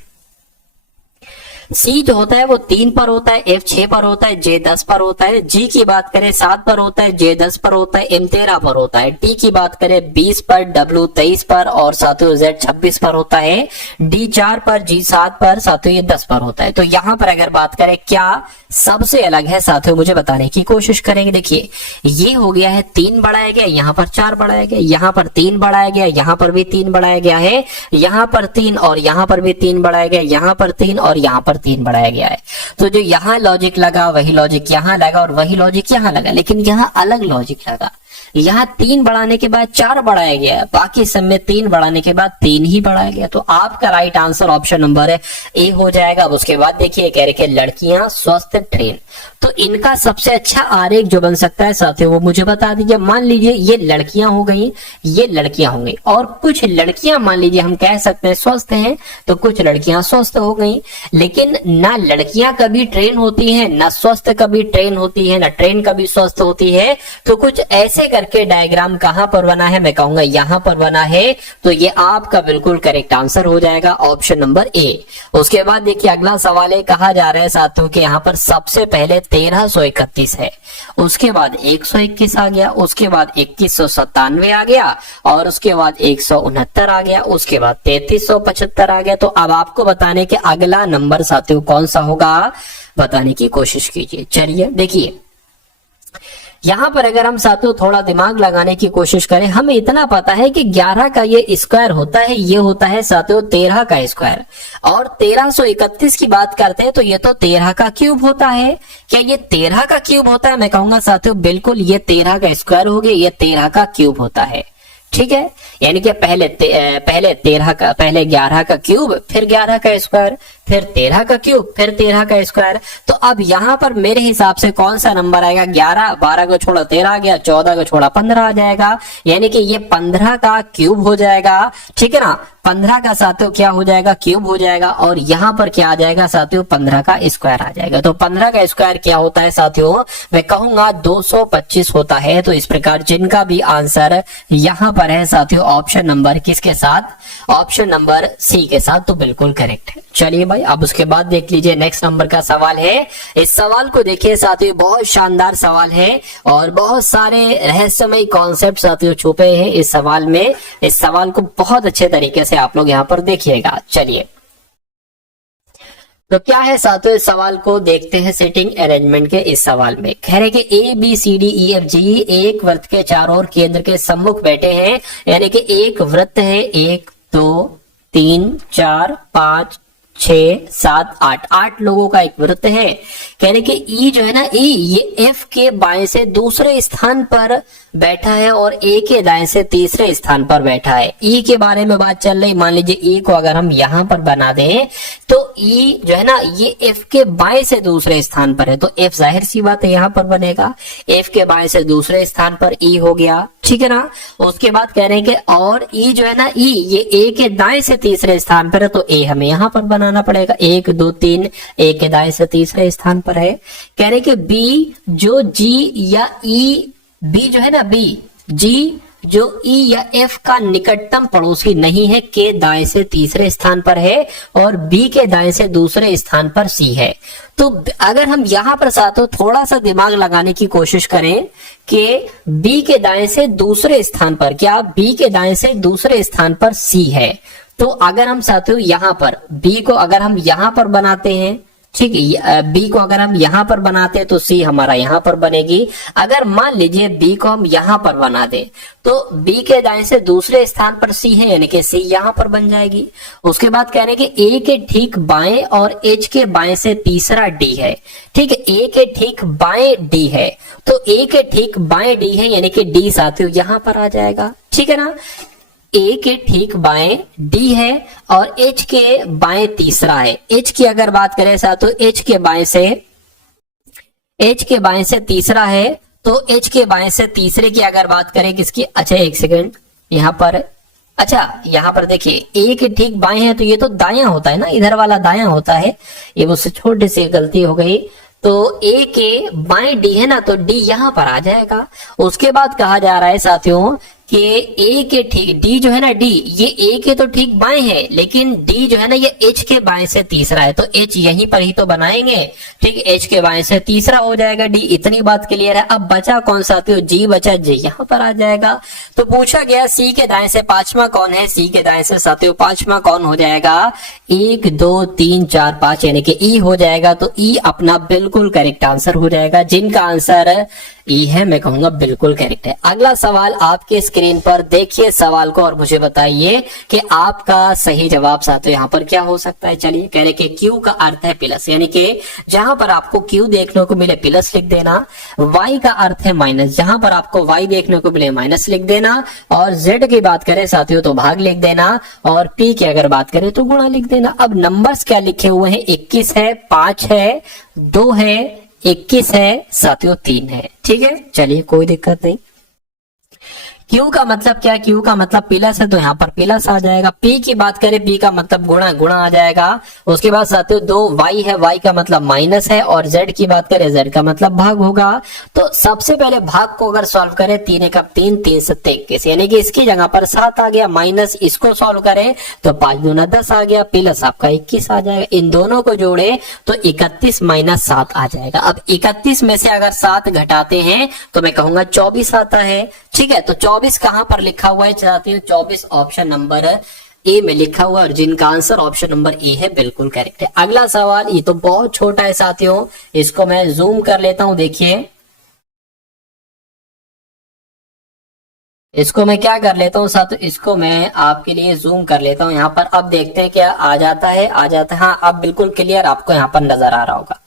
सी जो होता है वो 3 पर होता है, एफ 6 पर होता है, जे 10 पर होता है, जी की बात करें 7 पर होता है, जे 10 पर होता है, एम 13 पर होता है, टी की बात करें 20 पर, डब्ल्यू 23 पर और साथियों जेड 26 पर होता है, डी 4 पर, जी 7 पर, साथियों ये 10 पर होता है। तो यहां पर अगर बात करें क्या सबसे अलग है साथियों, मुझे बताने की कोशिश करेंगे। देखिए ये हो गया है 3 बढ़ाया गया, यहां पर 4 बढ़ाया गया, यहां पर 3 बढ़ाया गया, यहां पर भी 3 बढ़ाया गया है, यहां पर 3 और यहां पर भी 3 बढ़ाया गया, यहां पर 3 और यहां पर 3 बढ़ाया गया है। तो जो यहां लॉजिक लगा वही लॉजिक यहां लगा और वही लॉजिक यहां लगा, लेकिन यहां अलग लॉजिक लगा। यहाँ 3 बढ़ाने के बाद 4 बढ़ाया गया है, बाकी सब में 3 बढ़ाने के बाद 3 ही बढ़ाया गया। तो आपका right answer option number A हो जाएगा। अब उसके बाद देखिए कह रहे कि लड़कियां स्वस्थ ट्रेन, तो इनका सबसे अच्छा आरेख जो बन सकता है साथियों वो मुझे बता दीजिए। मान लीजिए ये लड़कियां हो गई, ये लड़कियां हो गई और कुछ लड़कियां मान लीजिए हम कह सकते हैं स्वस्थ हैं, तो कुछ लड़कियां स्वस्थ हो गई। लेकिन ना लड़कियां कभी ट्रेन होती हैं, ना स्वस्थ कभी ट्रेन होती है, ना ट्रेन कभी स्वस्थ होती है। तो कुछ ऐसे करके डायग्राम कहां पर बना है, मैं कहूंगा यहां पर बना है। तो ये आपका बिल्कुल करेक्ट आंसर हो जाएगा ऑप्शन नंबर ए। उसके बाद देखिए अगला सवाल है, कहा जा रहा है साथियों के यहाँ पर सबसे पहले 1331 है, उसके बाद 121 आ गया, उसके बाद 2197 आ गया और उसके बाद 169 आ गया, उसके बाद 3375 आ गया। तो अब आपको बताने के अगला नंबर साथियों कौन सा होगा, बताने की कोशिश कीजिए। चलिए देखिए यहां पर अगर हम साथियों थोड़ा दिमाग लगाने की कोशिश करें, हमें इतना पता है कि 11 का ये स्क्वायर होता है, ये होता है साथियों 13 का स्क्वायर। और 1331 की बात करते हैं तो ये तो 13 का क्यूब होता है। क्या ये 13 का क्यूब होता है? मैं कहूंगा साथियों बिल्कुल ये 13 का स्क्वायर हो गया, ये 13 का क्यूब होता है। ठीक है, यानी कि पहले 11 का क्यूब, फिर 11 का स्क्वायर, फिर 13 का क्यूब, फिर 13 का स्क्वायर। तो अब यहां पर मेरे हिसाब से कौन सा नंबर आएगा, 11, 12 को छोड़ा 13 आ गया, 14 को छोड़ा 15 आ जाएगा, यानी कि ये 15 का क्यूब हो जाएगा। ठीक है ना, 15 का साथियों क्या हो जाएगा, क्यूब हो जाएगा। और यहां पर क्या आ जाएगा साथियों, 15 का स्क्वायर आ जाएगा। तो 15 का स्क्वायर क्या होता है साथियों, मैं कहूंगा 225 होता है। तो इस प्रकार जिनका भी आंसर यहां पर है साथियों ऑप्शन नंबर किसके साथ, ऑप्शन नंबर सी के साथ, तो बिल्कुल करेक्ट है। चलिए भाई अब उसके बाद देख लीजिए नेक्स्ट नंबर का सवाल है। इस सवाल को देखिए साथियों, बहुत शानदार सवाल है और बहुत सारे रहस्यमय कॉन्सेप्ट साथियों छुपे हैं इस सवाल में। इस सवाल को बहुत अच्छे तरीके से आप लोग यहाँ पर देखिएगा। चलिए तो क्या है साथियों, इस सवाल को देखते हैं सेटिंग अरेंजमेंट के। इस सवाल में कह रहे कि A B C D E F G एक वृत्त के चारों ओर केंद्र के सम्मुख बैठे हैं, यानी कि एक वृत्त है, 1 2 3 4 5 6 7 8 8 लोगों का एक वृत्त है। कहने कि ई जो है ना, ई ये एफ के बाएं से दूसरे स्थान पर बैठा है और ए के दाएं से तीसरे स्थान पर बैठा है। ई के बारे में बात चल रही, मान लीजिए ई को अगर हम यहां पर बना दें तो ई जो है ना ये एफ के बाएं से दूसरे स्थान पर है, तो एफ जाहिर सी बात है यहां पर बनेगा, एफ के बाएं से दूसरे स्थान पर ई हो गया। ठीक है ना, उसके बाद कह रहे हैं कि और ई जो है ना, ई ये ए के दाएं से तीसरे स्थान पर है, तो ए हमें यहां पर बनाना पड़ेगा। 1 2 3 ए के दाएं से तीसरे स्थान पर है। कह रहे कि बी जो जी या ई, बी जो है ना, बी जी जो ई या एफ का निकटतम पड़ोसी नहीं है, के दाएं से तीसरे स्थान पर है और बी के दाएं से दूसरे स्थान पर सी है। तो अगर हम यहां पर साथों थोड़ा सा दिमाग लगाने की कोशिश करें कि बी के दाएं से दूसरे स्थान पर, क्या बी के दाएं से दूसरे स्थान पर सी है, तो अगर हम साथियों यहां पर बी को अगर हम यहां पर बनाते हैं, ठीक है, बी को अगर हम यहां पर बनाते हैं तो सी हमारा यहां पर बनेगी। अगर मान लीजिए बी को हम यहां पर बना दें तो बी के दाएं से दूसरे स्थान पर सी है, यानी कि सी यहां पर बन जाएगी। उसके बाद कह रहे हैं कि ए के ठीक बाएं और एच के बाएं से तीसरा डी है। ठीक है, ए के ठीक बाएं डी है, तो ए के ठीक बाएं डी है, यानी कि डी साथियों यहां पर आ जाएगा। ठीक है ना, ए के ठीक बाएं डी है और एच के बाएं तीसरा है। एच की अगर बात करें साथियों, एच के बाएं से तीसरा है, तो एच के बाएं से तीसरे की अगर बात करें किसकी, अच्छा एक सेकेंड यहां पर, अच्छा यहां पर देखिए ए के ठीक बाएं है तो ये तो दायां होता है ना, इधर वाला दायां होता है, ये मुझसे छोटी सी गलती हो गई। तो ए के बाएं डी है ना, तो डी यहां पर आ जाएगा। उसके बाद कहा जा रहा है साथियों कि ए के ठीक डी जो है ना, डी ये ए के तो ठीक बाएं है, लेकिन डी जो है ना ये एच के बाएं से तीसरा है, तो एच यहीं पर ही तो बनाएंगे। ठीक, एच के बाएं से तीसरा हो जाएगा डी। इतनी बात क्लियर है। अब बचा कौन सा साथियों, जी बचा, जी यहां पर आ जाएगा। तो पूछा गया सी के दाएं से पांचवा कौन है, सी के दाएं से साथियों पांचवा कौन हो जाएगा, 1 2 3 4 5 यानी कि ई हो जाएगा। तो ई अपना बिल्कुल करेक्ट आंसर हो जाएगा, जिनका आंसर ई है, मैं कहूंगा बिल्कुल करेक्ट है। अगला सवाल आपके स्क्रीन पर देखिए सवाल को और मुझे बताइए कि आपका सही जवाब साथियों यहाँ पर क्या हो सकता है। चलिए, कह रहे कि क्यू का अर्थ है प्लस, यानी कि जहां पर आपको क्यू देखने को मिले प्लस लिख देना। वाई का अर्थ है माइनस, जहां पर आपको वाई देखने को मिले माइनस लिख देना। और जेड की बात करें साथियों तो भाग लिख देना, और पी की अगर बात करें तो गुणा लिख देना। अब नंबर्स क्या लिखे हुए हैं, 21 है, 5 है, 2 है, 21 है साथियों, 3 है। ठीक है, चलिए कोई दिक्कत नहीं। क्यू का मतलब क्या, क्यू का मतलब प्लस है तो यहाँ पर प्लस आ जाएगा। पी की बात करें, पी का मतलब गुणा, गुणा आ जाएगा। उसके बाद साथियों 2 वाई है, वाई का मतलब माइनस है। और जेड की बात करें, जेड का मतलब भाग होगा। तो सबसे पहले भाग को अगर सॉल्व करें, 3 एक 3, 3 7 21 यानी कि इसकी जगह पर 7 आ गया, माइनस इसको सॉल्व करें तो 5 दूना 10 आ गया, प्लस आपका 21 आ जाएगा। इन दोनों को जोड़े तो 31 माइनस 7 आ जाएगा। अब 31 में से अगर 7 घटाते हैं तो मैं कहूंगा 24 आता है। ठीक है, तो 24 कहां पर लिखा हुआ है साथियों, 24 ऑप्शन नंबर ए में लिखा हुआ है, और जिनका आंसर ऑप्शन नंबर ए है बिल्कुल करेक्ट है। अगला सवाल, ये तो बहुत छोटा है साथियों, इसको मैं जूम कर लेता हूं। देखिए, इसको मैं क्या कर लेता हूं साथियों, इसको मैं आपके लिए जूम कर लेता हूं यहाँ पर। अब देखते हैं क्या आ जाता है, आ जाता है। हाँ, अब बिल्कुल क्लियर आपको यहाँ पर नजर आ रहा होगा।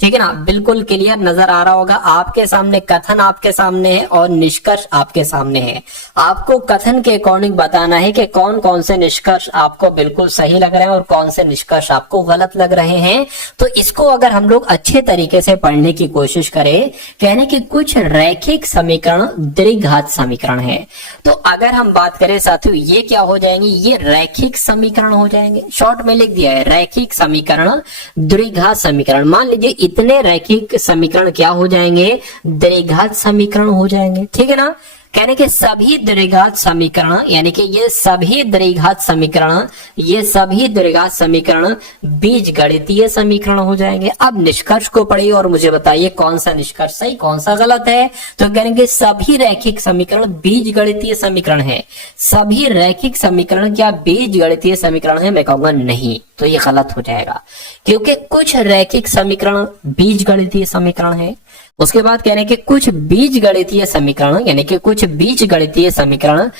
ठीक है ना, बिल्कुल क्लियर नजर आ रहा होगा आपके सामने। कथन आपके सामने है और निष्कर्ष आपके सामने है। आपको कथन के अकॉर्डिंग बताना है कि कौन कौन से निष्कर्ष आपको बिल्कुल सही लग रहे हैं और कौन से निष्कर्ष आपको गलत लग रहे हैं। तो इसको अगर हम लोग अच्छे तरीके से पढ़ने की कोशिश करें, कहने की कुछ रैखिक समीकरण द्विघात समीकरण है। तो अगर हम बात करें साथियों, ये क्या हो जाएंगे, ये रैखिक समीकरण हो जाएंगे। शॉर्ट में लिख दिया है रैखिक समीकरण द्विघात समीकरण। मान लीजिए इतने रैखिक समीकरण क्या हो जाएंगे, द्विघात समीकरण हो जाएंगे। ठीक है ना, कहने के सभी द्विघात समीकरण, यानी कि ये सभी द्विघात समीकरण, ये सभी द्विघात समीकरण बीजगणितीय समीकरण हो जाएंगे। अब निष्कर्ष को पढ़िए और मुझे बताइए कौन सा निष्कर्ष सही कौन सा गलत है। तो कहेंगे सभी रैखिक समीकरण बीजगणितीय समीकरण है। सभी रैखिक समीकरण क्या बीजगणितीय समीकरण है, मैं कहूंगा नहीं, तो ये गलत हो जाएगा, क्योंकि कुछ रैखिक समीकरण बीजगणितीय समीकरण है। उसके बाद कह रहे हैं कि कुछ बीजगणितीय समीकरण, यानी कि कुछ बीजगणितीय समीकरण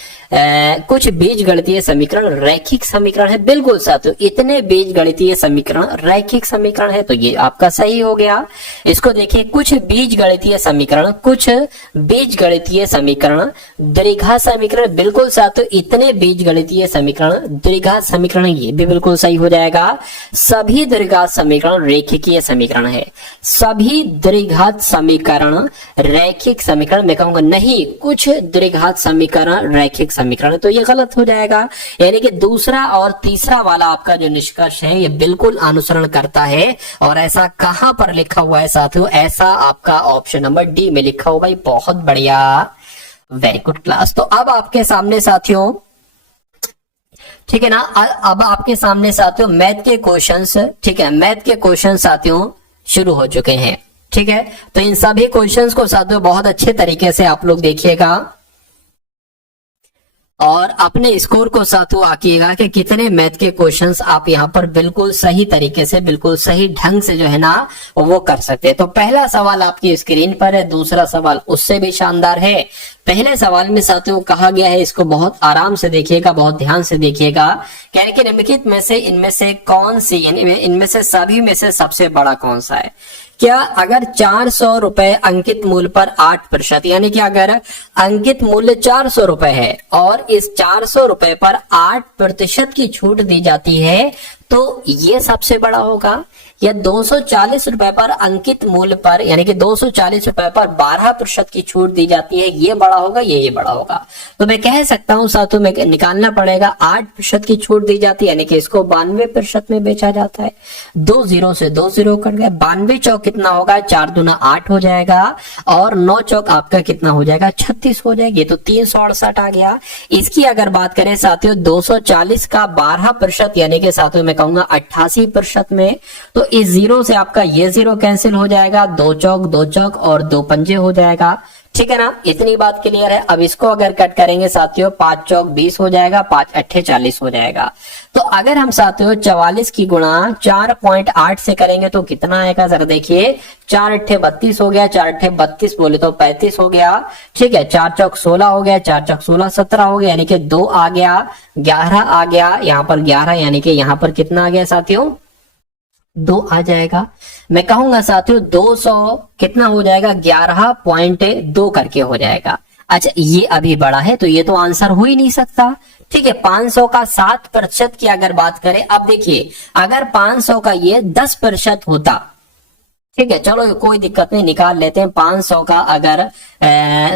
कुछ बीजगणितीय समीकरण रैखिक समीकरण है। बिल्कुल साथियों, इतने बीजगणितीय समीकरण रैखिक समीकरण है, तो ये आपका सही हो गया। इसको देखिए, कुछ बीजगणितीय समीकरण, कुछ बीजगणितीय समीकरण द्विघात समीकरण, बिल्कुल साथियों इतने बीजगणितीय समीकरण द्विघात समीकरण, ये भी बिल्कुल सही हो जाएगा। सभी द्विघात समीकरण रेखिकीय समीकरण है। सभी द्विघात समीकरण रैखिक समीकरण, मैं कहूंगा नहीं, कुछ द्विघात समीकरण रैखिक समीकरण, तो ये गलत हो जाएगा। यानी कि दूसरा और तीसरा वाला आपका जो निष्कर्ष है ये बिल्कुल अनुसरण करता है। और ऐसा कहां पर लिखा हुआ है साथियों, ऐसा आपका ऑप्शन नंबर डी में लिखा हुआ है। बहुत बढ़िया, वेरी गुड क्लास। तो अब आपके सामने साथियों, ठीक है ना, अब आपके सामने साथियों मैथ के क्वेश्चंस, ठीक है, मैथ के क्वेश्चन साथियों शुरू हो चुके हैं। ठीक है, तो इन सभी क्वेश्चंस को साथियों बहुत अच्छे तरीके से आप लोग देखिएगा और अपने स्कोर को साथियों आकिएगा कि कितने मैथ के क्वेश्चंस आप यहाँ पर बिल्कुल सही तरीके से, बिल्कुल सही ढंग से जो है ना वो कर सकते हैं। तो पहला सवाल आपकी स्क्रीन पर है, दूसरा सवाल उससे भी शानदार है। पहले सवाल में साथियों कहा गया है, इसको बहुत आराम से देखिएगा, बहुत ध्यान से देखिएगा। कहने के निम्नलिखित में से इनमें से कौन सी, यानी इनमें से सभी में से सबसे बड़ा कौन सा है। क्या अगर 400 रुपए अंकित मूल्य पर 8%, यानी कि अगर अंकित मूल्य 400 रुपए है और इस 400 रुपए पर 8% की छूट दी जाती है तो ये सबसे बड़ा होगा, या 240 रुपए पर अंकित मूल्य पर यानी कि 240 रुपए पर 12% की छूट दी जाती है, ये बड़ा होगा ये बड़ा होगा। तो मैं कह सकता हूं साथियों में निकालना पड़ेगा 8% की छूट दी जाती है, यानी कि इसको 92% में बेचा जाता है। 2 0 से 2 0 कट गए, 92 चौक कितना होगा, 4 दूना 8 हो जाएगा और 9 चौक आपका कितना हो जाएगा, 36 हो जाएगी। तो 368 आ गया। इसकी अगर बात करें साथियों 240 का 12% यानी कि साथियों मैं कहूंगा 88% में, तो इस जीरो से आपका ये जीरो कैंसिल हो जाएगा, 2 चौक और 2 पंजे हो जाएगा। ठीक है ना, इतनी बात क्लियर है। अब इसको अगर कट करेंगे साथियों 5 चौक 20 हो जाएगा, 5 अट्ठे 40 हो जाएगा। तो अगर हम साथियों 44 की गुणा 4.8 से करेंगे तो कितना आएगा, जरा देखिए 4 अट्ठे 32 हो गया, 4 अट्ठे 32 बोले तो 35 हो गया। ठीक है, 4 चौक 16 हो गया, 4 चौक 16 17 हो गया, यानी कि 2 आ गया, 11 आ गया, यहाँ पर 11 यानी कि यहाँ पर कितना आ गया साथियों 2 आ जाएगा। मैं कहूंगा साथियों 200 कितना हो जाएगा, 11.2 करके हो जाएगा। अच्छा ये अभी बड़ा है तो ये तो आंसर हो ही नहीं सकता। ठीक है, 500 का 7% की अगर बात करें, अब देखिए अगर 500 का ये 10% होता, ठीक है चलो कोई दिक्कत नहीं निकाल लेते हैं। 500 का अगर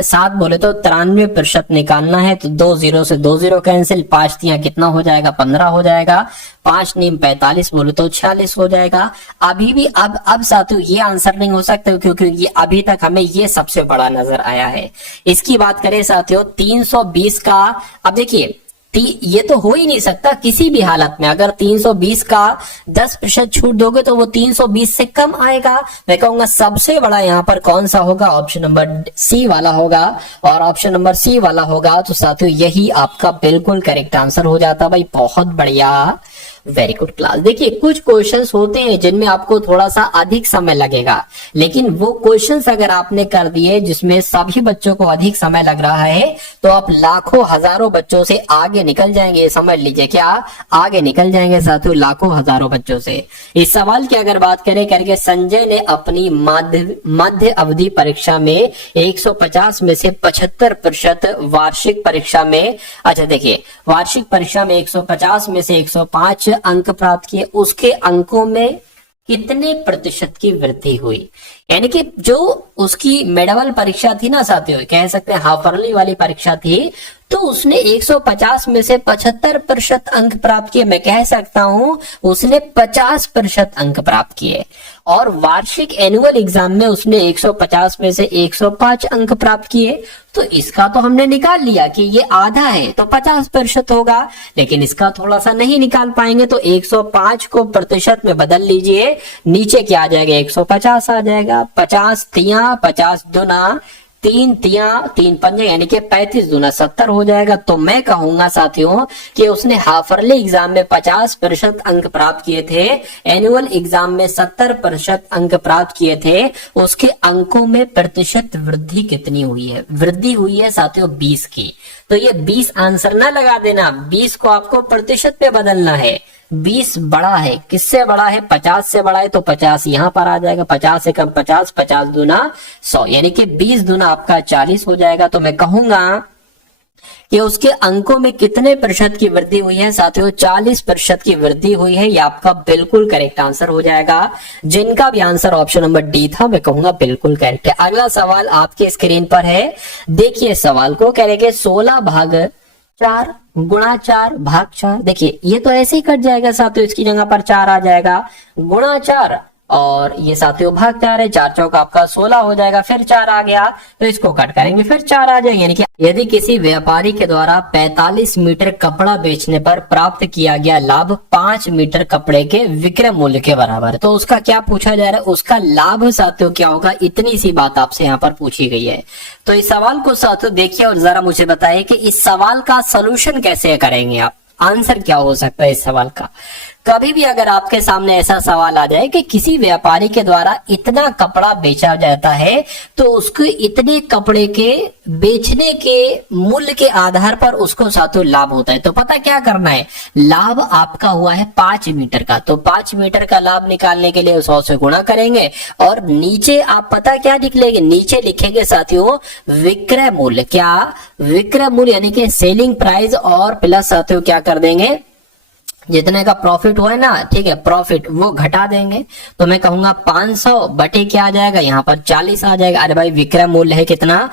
7 बोले तो 93% निकालना है, तो 2 0 से 2 0 कैंसिल, 5 तियां कितना हो जाएगा 15 हो जाएगा, 5 नीम 45 बोले तो 46 हो जाएगा। अभी भी अब साथियों ये आंसर नहीं हो सकता क्योंकि ये अभी तक हमें ये सबसे बड़ा नजर आया है। इसकी बात करें साथियों 320 का, अब देखिए ये तो हो ही नहीं सकता किसी भी हालत में। अगर 320 का 10% छूट दोगे तो वो 320 से कम आएगा। मैं कहूंगा सबसे बड़ा यहाँ पर कौन सा होगा, ऑप्शन नंबर सी वाला होगा, और ऑप्शन नंबर सी वाला होगा तो साथियों यही आपका बिल्कुल करेक्ट आंसर हो जाता। भाई बहुत बढ़िया, वेरी गुड क्लास। देखिए कुछ क्वेश्चंस होते हैं जिनमें आपको थोड़ा सा अधिक समय लगेगा, लेकिन वो क्वेश्चंस अगर आपने कर दिए जिसमें सभी बच्चों को अधिक समय लग रहा है तो आप लाखों हजारों बच्चों से आगे निकल जाएंगे। समझ लीजिए क्या आगे निकल जाएंगे साथियों, लाखों हजारों बच्चों से। इस सवाल की अगर बात करें करके संजय ने अपनी मध्य अवधि परीक्षा में 150 में से 75% वार्षिक परीक्षा में, अच्छा देखिए वार्षिक परीक्षा में 150 में से 105 अंक प्राप्त किए, उसके अंकों में कितने प्रतिशत की वृद्धि हुई। यानी कि जो उसकी मेडवल परीक्षा थी ना साथियों, कह सकते हैं हाफरली वाली परीक्षा थी, तो उसने 150 में से 75% अंक प्राप्त किए। मैं कह सकता हूं उसने 50% अंक प्राप्त किए। और वार्षिक एनुअल एग्जाम में उसने 150 में से 105 अंक प्राप्त किए। तो इसका तो हमने निकाल लिया कि ये आधा है तो 50% होगा, लेकिन इसका थोड़ा सा नहीं निकाल पाएंगे। तो 105 को प्रतिशत में बदल लीजिए, नीचे क्या आ जाएगा 150 आ जाएगा। 50 तिया 50 दुना 3 तिया 3 पंजे यानी कि 35 दूना 70 हो जाएगा। तो मैं कहूंगा साथियों कि उसने हाफरली एग्जाम में 50% अंक प्राप्त किए थे, एनुअल एग्जाम में 70% अंक प्राप्त किए थे। उसके अंकों में प्रतिशत वृद्धि कितनी हुई है, वृद्धि हुई है साथियों 20 की। तो ये 20 आंसर ना लगा देना, 20 को आपको प्रतिशत पे बदलना है। 20 बड़ा है, किससे बड़ा है 50 से बड़ा है, तो 50 यहां पर आ जाएगा। 50 से कम 50, 50 दूना 100 यानी कि 20 दूना आपका 40 हो जाएगा। तो मैं कहूंगा कि उसके अंकों में कितने प्रतिशत की वृद्धि हुई है साथियों, 40% की वृद्धि हुई है। ये आपका बिल्कुल करेक्ट आंसर हो जाएगा। जिनका भी आंसर ऑप्शन नंबर डी था मैं कहूंगा बिल्कुल करेक्ट है। अगला सवाल आपके स्क्रीन पर है, देखिए सवाल को करेंगे 16 भाग 4 गुणा 4 भाग 4। देखिए ये तो ऐसे ही कट जाएगा साथियों, इसकी जगह पर 4 आ जाएगा, गुणा 4 और ये साथियों भाग 4 है, 4 चौक आपका 16 हो जाएगा, फिर 4 आ गया तो इसको कट करेंगे फिर 4 आ जाएगा। यानी कि यदि किसी व्यापारी के द्वारा 45 मीटर कपड़ा बेचने पर प्राप्त किया गया लाभ 5 मीटर कपड़े के विक्रय मूल्य के बराबर, तो उसका क्या पूछा जा रहा है, उसका लाभ साथियों क्या होगा। इतनी सी बात आपसे यहाँ पर पूछी गई है। तो इस सवाल को साथियों देखिए और जरा मुझे बताइए कि इस सवाल का सोल्यूशन कैसे करेंगे आप, आंसर क्या हो सकता है इस सवाल का। कभी भी अगर आपके सामने ऐसा सवाल आ जाए कि किसी व्यापारी के द्वारा इतना कपड़ा बेचा जाता है तो उसको इतने कपड़े के बेचने के मूल्य के आधार पर उसको साथियों लाभ होता है, तो पता क्या करना है, लाभ आपका हुआ है 5 मीटर का, तो 5 मीटर का लाभ निकालने के लिए 100 से गुणा करेंगे और नीचे आप पता क्या लिखेंगे, नीचे लिखेंगे साथियों विक्रय मूल्य। क्या विक्रय मूल्य यानी कि सेलिंग प्राइस और प्लस साथियों क्या कर देंगे जितने का प्रॉफिट हुआ है ना, ठीक है, प्रॉफिट वो घटा देंगे। तो मैं कहूंगा 500 बटे क्या आ जाएगा, यहाँ पर 40 आ जाएगा। अरे भाई विक्रय मूल्य है कितना,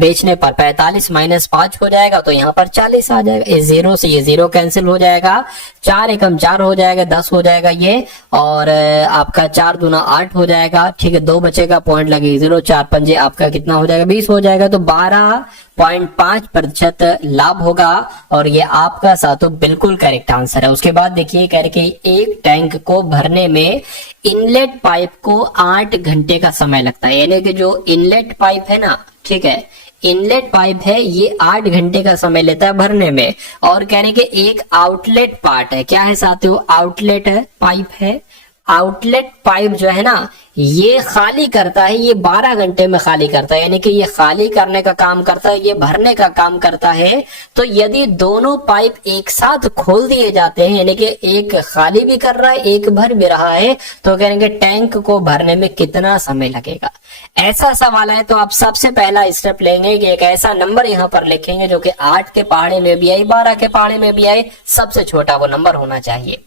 बेचने पर 45 माइनस 5 हो जाएगा, तो यहाँ पर 40 आ जाएगा। ये जीरो से ये जीरो कैंसिल हो जाएगा, 4 एकम 4 हो जाएगा, 10 हो जाएगा ये, और आपका 4 दूना 8 हो जाएगा, ठीक है, 2 बचेगा, पॉइंट लगेगी 0, 4 पंजे आपका कितना हो जाएगा, 20 हो जाएगा। तो 12.5% लाभ होगा, और ये आपका साथों बिल्कुल करेक्ट आंसर है। उसके बाद देखिए कह रहे कि एक टैंक को भरने में इनलेट पाइप को 8 घंटे का समय लगता है। यानी कि जो इनलेट पाइप है ना, ठीक है, इनलेट पाइप है, ये 8 घंटे का समय लेता है भरने में। और कहने के एक आउटलेट पार्ट है, क्या है साथियों, आउटलेट है, पाइप है, आउटलेट पाइप जो है ना ये खाली करता है, ये 12 घंटे में खाली करता है। यानी कि ये खाली करने का काम करता है, ये भरने का काम करता है। तो यदि दोनों पाइप एक साथ खोल दिए जाते हैं, यानी कि एक खाली भी कर रहा है एक भर भी रहा है, तो कहेंगे टैंक को भरने में कितना समय लगेगा। ऐसा सवाल है तो आप सबसे पहला स्टेप लेंगे कि एक ऐसा नंबर यहाँ पर लिखेंगे जो कि 8 के पहाड़े में भी आए, 12 के पहाड़े में भी आए, सबसे छोटा वो नंबर होना चाहिए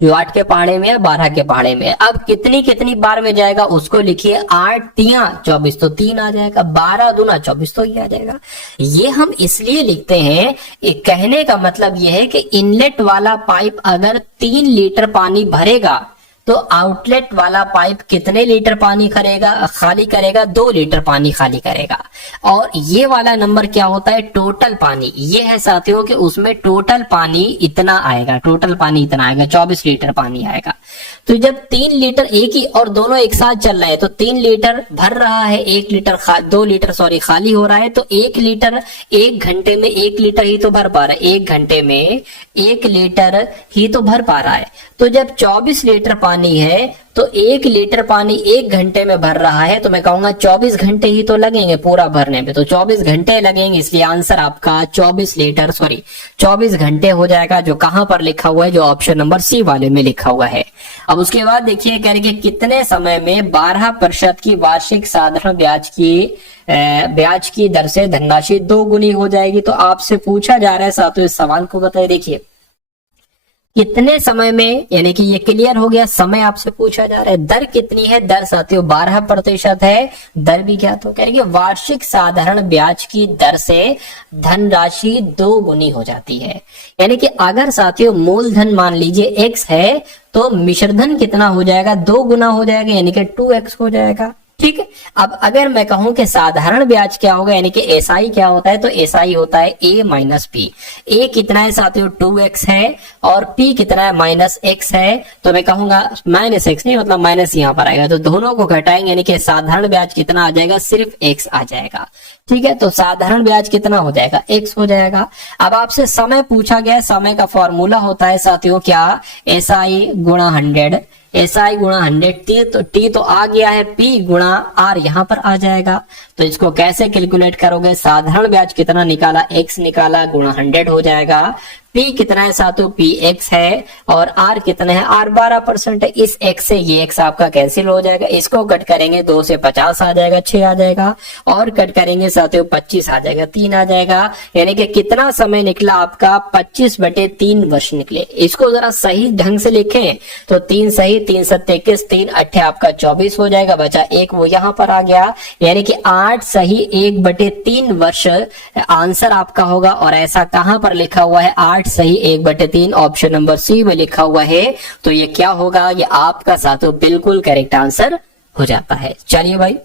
जो 8 के पहाड़े में है, 12 के पहाड़े में। अब कितनी कितनी बार में जाएगा उसको लिखिए, 8 तिया 24 तो 3 आ जाएगा, 12 दूना 24 तो ये आ जाएगा। ये हम इसलिए लिखते हैं, कहने का मतलब ये है कि इनलेट वाला पाइप अगर 3 लीटर पानी भरेगा तो आउटलेट वाला पाइप कितने लीटर पानी खाली करेगा, 2 लीटर पानी खाली करेगा। और ये वाला नंबर क्या होता है, टोटल पानी। ये है साथियों कि उसमें टोटल पानी इतना आएगा, टोटल पानी इतना आएगा, 24 लीटर पानी आएगा। तो जब 3 लीटर एक ही और दोनों एक साथ चल रहा है, तो 3 लीटर भर रहा है, 1 लीटर 2 लीटर सॉरी खाली हो रहा है, तो 1 लीटर 1 घंटे में 1 लीटर ही तो भर पा रहा है, 1 घंटे में 1 लीटर ही तो भर पा रहा है। तो जब 24 लीटर पानी है तो 1 लीटर पानी 1 घंटे में भर रहा है, तो मैं कहूंगा 24 घंटे ही तो लगेंगे पूरा भरने में, तो 24 घंटे लगेंगे। इसलिए आंसर आपका 24 घंटे हो जाएगा, जो कहां पर लिखा हुआ है, जो ऑप्शन नंबर सी वाले में लिखा हुआ है। अब उसके बाद देखिए करेंगे कितने समय में 12% की वार्षिक साधारण ब्याज की दर से धनराशि 2 गुनी हो जाएगी। तो आपसे पूछा जा रहा है साथियों, इस सवाल को बताइए। देखिए कितने समय में, यानी कि ये क्लियर हो गया, समय आपसे पूछा जा रहा है। दर कितनी है, दर साथियों 12% है, दर भी क्या, तो कहेंगे वार्षिक साधारण ब्याज की दर से धनराशि 2 गुनी हो जाती है। यानी कि अगर साथियों मूलधन मान लीजिए x है, तो मिश्रधन कितना हो जाएगा, 2 गुना हो जाएगा, यानी कि 2x हो जाएगा। ठीक है, अब अगर मैं कहूं कि साधारण ब्याज क्या होगा, यानी कि एसआई क्या होता है, तो एसआई होता है a माइनस पी। ए कितना है साथियों, 2x है, और p कितना है, -x है। तो मैं कहूंगा -x नहीं, मतलब माइनस यहां पर आएगा, तो दोनों को घटाएंगे, यानी कि साधारण ब्याज कितना आ जाएगा, सिर्फ x आ जाएगा। ठीक है, तो साधारण ब्याज कितना हो जाएगा, x हो जाएगा। अब आपसे समय पूछा गया, समय का फॉर्मूला होता है साथियों क्या, एसआई गुणा 100, एसआई गुणा 100, तो टी तो आ गया है, पी गुणा आर यहां पर आ जाएगा। तो इसको कैसे कैलकुलेट करोगे, साधारण ब्याज कितना निकाला, x निकाला, गुणा 100 हो जाएगा। P कितना है साथियों, PX है, और R कितना है, R 12% है। इस x से ये x आपका कैंसिल हो जाएगा, इसको कट करेंगे 2 से 50 आ जाएगा, 6 आ जाएगा, और कट करेंगे साथियों 25 आ जाएगा, 3 आ जाएगा। यानी कि कितना समय निकला आपका, 25/3 वर्ष निकले। इसको जरा सही ढंग से लिखें तो 3 सही, 3 7 21, 3 8 आपका 24 हो जाएगा, बचा 1 वो यहां पर आ गया। यानी कि 8 सही 1/3 वर्ष आंसर आपका होगा। और ऐसा कहां पर लिखा हुआ है, 8 सही 1/3 ऑप्शन नंबर सी में लिखा हुआ है। तो ये क्या होगा, ये आपका साथियों बिल्कुल करेक्ट आंसर हो जाता है। चलिए भाई,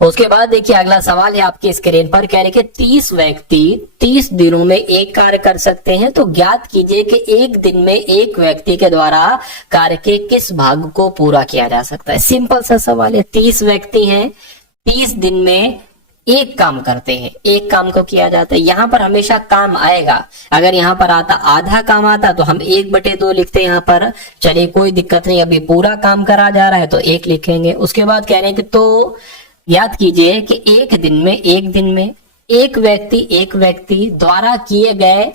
उसके बाद देखिए अगला सवाल है आपकी स्क्रीन पर, कह रहे कि 30 व्यक्ति 30 दिनों में एक कार्य कर सकते हैं, तो ज्ञात कीजिए कि एक दिन में एक व्यक्ति के द्वारा कार्य के किस भाग को पूरा किया जा सकता है। सिंपल सा सवाल है, 30 व्यक्ति हैं, 30 दिन में एक काम करते हैं, एक काम को किया जाता है। यहां पर हमेशा काम आएगा, अगर यहां पर आता आधा काम आता तो हम 1/2 लिखते हैं यहां पर। चलिए कोई दिक्कत नहीं, अभी पूरा काम करा जा रहा है तो 1 लिखेंगे। उसके बाद कह रहे हैं कि तो याद कीजिए कि एक दिन में एक व्यक्ति द्वारा किए गए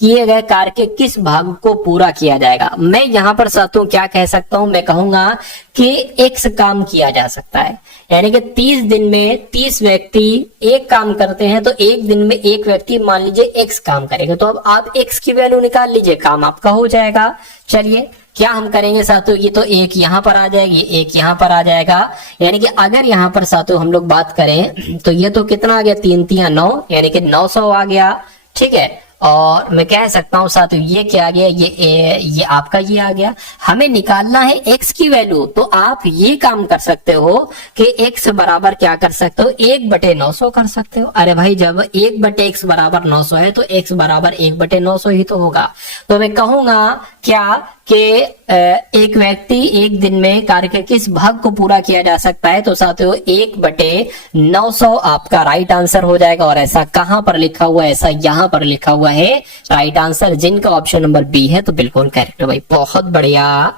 किए गए कार्य के किस भाग को पूरा किया जाएगा। मैं यहाँ पर साथियों क्या कह सकता हूं, मैं कहूंगा कि x काम किया जा सकता है, यानी कि 30 दिन में 30 व्यक्ति एक काम करते हैं तो एक दिन में एक व्यक्ति मान लीजिए x काम करेगा। तो अब आप x की वैल्यू निकाल लीजिए, काम आपका हो जाएगा। चलिए क्या हम करेंगे साथियों, ये तो एक यहाँ पर आ जाएगी, एक यहाँ पर आ जाएगा, यानी कि अगर यहाँ पर साथियों हम लोग बात करें तो ये तो कितना आ गया, 3 3 9, यानी कि 900 आ गया। ठीक है, और मैं कह सकता हूं साथियों ये क्या आ गया, ये आपका ये आ गया। हमें निकालना है x की वैल्यू, तो आप ये काम कर सकते हो कि x बराबर क्या कर सकते हो, 1/900 कर सकते हो। अरे भाई जब 1/x बराबर 900 है तो x बराबर 1/900 ही तो होगा। तो मैं कहूंगा क्या कि एक व्यक्ति एक दिन में कार्य के किस भाग को पूरा किया जा सकता है, तो साथियों 1/900 आपका राइट आंसर हो जाएगा। और ऐसा कहां पर लिखा हुआ है, ऐसा यहां पर लिखा हुआ है राइट आंसर, जिनका ऑप्शन नंबर बी है, तो बिल्कुल करेक्ट भाई, बहुत बढ़िया,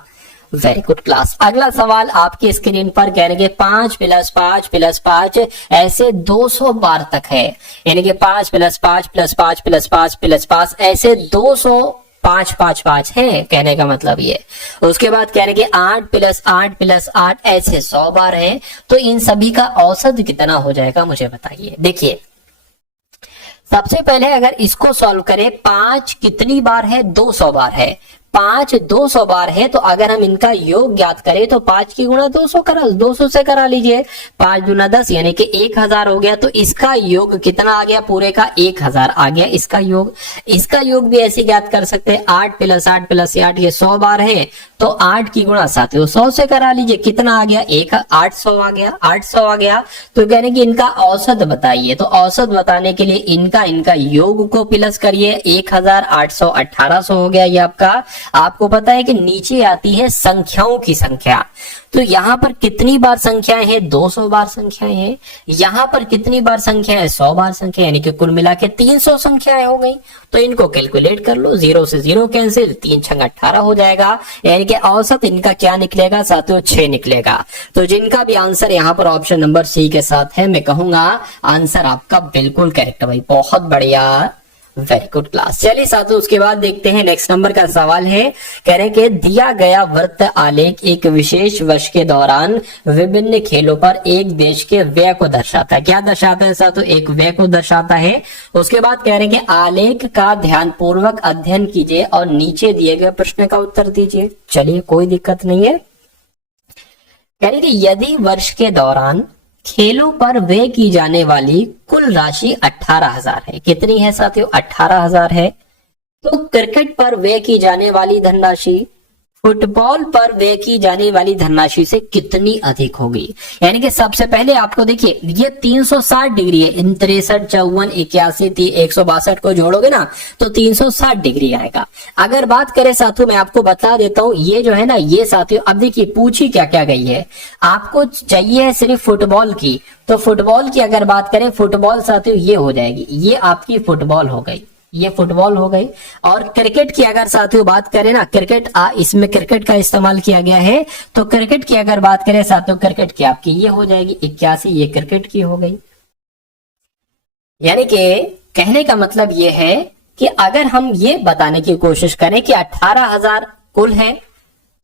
वेरी गुड क्लास। अगला सवाल आपकी स्क्रीन पर कह रहे 5 + 5 + 5 ऐसे 200 बार तक है, यानी कि 5 + 5 + 5 + 5 + 5 ऐसे 200 5 5 5 है, कहने का मतलब ये। उसके बाद कह रहे कि 8 + 8 + 8 ऐसे 100 बार है, तो इन सभी का औसत कितना हो जाएगा मुझे बताइए। देखिए सबसे पहले अगर इसको सॉल्व करें, 5 कितनी बार है, 200 बार है, 5 200 बार है, तो अगर हम इनका योग ज्ञात करें तो 5 की गुणा 200 से करा लीजिए, 5 दूना 10 यानी कि 1000 हो गया। तो इसका योग कितना आ गया, पूरे का 1000 आ गया इसका योग। इसका योग भी ऐसे ज्ञात कर सकते हैं, 8 + 8 + 8 ये 100 बार है, तो 8 की गुणा साथियों 100 से करा लीजिए, कितना आ गया, 800 आ गया, 800 आ गया। तो कहने की इनका औसत बताइए, तो औसत बताने के लिए इनका योग को प्लस करिए, 1000 800 1800 हो गया ये आपका। आपको पता है कि नीचे आती है संख्याओं की संख्या, तो यहां पर कितनी बार संख्याएं हैं, 200 बार संख्याएं हैं। यहां पर कितनी बार संख्या है, 100 बार संख्या, यानी कि कुल मिला के 300 संख्याएं हो गई। तो इनको कैलकुलेट कर लो, 0 से 0 कैंसिल, 3 × 18 हो जाएगा, यानी कि औसत इनका क्या निकलेगा साथियों, 6 निकलेगा। तो जिनका भी आंसर यहाँ पर ऑप्शन नंबर सी के साथ है, मैं कहूंगा आंसर आपका बिल्कुल करेक्ट भाई, बहुत बढ़िया, वेरी गुड क्लास। चलिए साथियों उसके बाद देखते हैं नेक्स्ट नंबर का सवाल है, कह रहे कि दिया गया वृत्त आलेख एक विशेष वर्ष के दौरान विभिन्न खेलों पर एक देश के व्यय को दर्शाता है। क्या दर्शाता है साथियों, एक व्यय को दर्शाता है। उसके बाद कह रहे हैं कि आलेख का ध्यानपूर्वक अध्ययन कीजिए और नीचे दिए गए प्रश्न का उत्तर दीजिए। चलिए कोई दिक्कत नहीं है। कह रहे कि यदि वर्ष के दौरान खेलों पर व्यय की जाने वाली कुल राशि 18,000 है, कितनी है साथियों, 18,000 है, तो क्रिकेट पर व्यय की जाने वाली धनराशि फुटबॉल पर व्यय की जाने वाली धनराशि से कितनी अधिक होगी। यानी कि सबसे पहले आपको देखिए ये 360 डिग्री है, 63 54 81 162 को जोड़ोगे ना तो 360 डिग्री आएगा। अगर बात करें साथियों, मैं आपको बता देता हूं, ये जो है ना ये साथियों, अब देखिए पूछी क्या क्या गई है, आपको चाहिए है सिर्फ फुटबॉल की, तो फुटबॉल की अगर बात करें, फुटबॉल साथियों ये हो जाएगी, ये आपकी फुटबॉल हो गई, ये फुटबॉल हो गई। और क्रिकेट की अगर साथियों बात करें ना, क्रिकेट इसमें क्रिकेट का इस्तेमाल किया गया है, तो क्रिकेट की अगर बात करें साथियों, क्रिकेट की आपकी ये हो जाएगी 81, ये क्रिकेट की हो गई। यानी कि कहने का मतलब ये है कि अगर हम ये बताने की कोशिश करें कि 18,000 कुल है,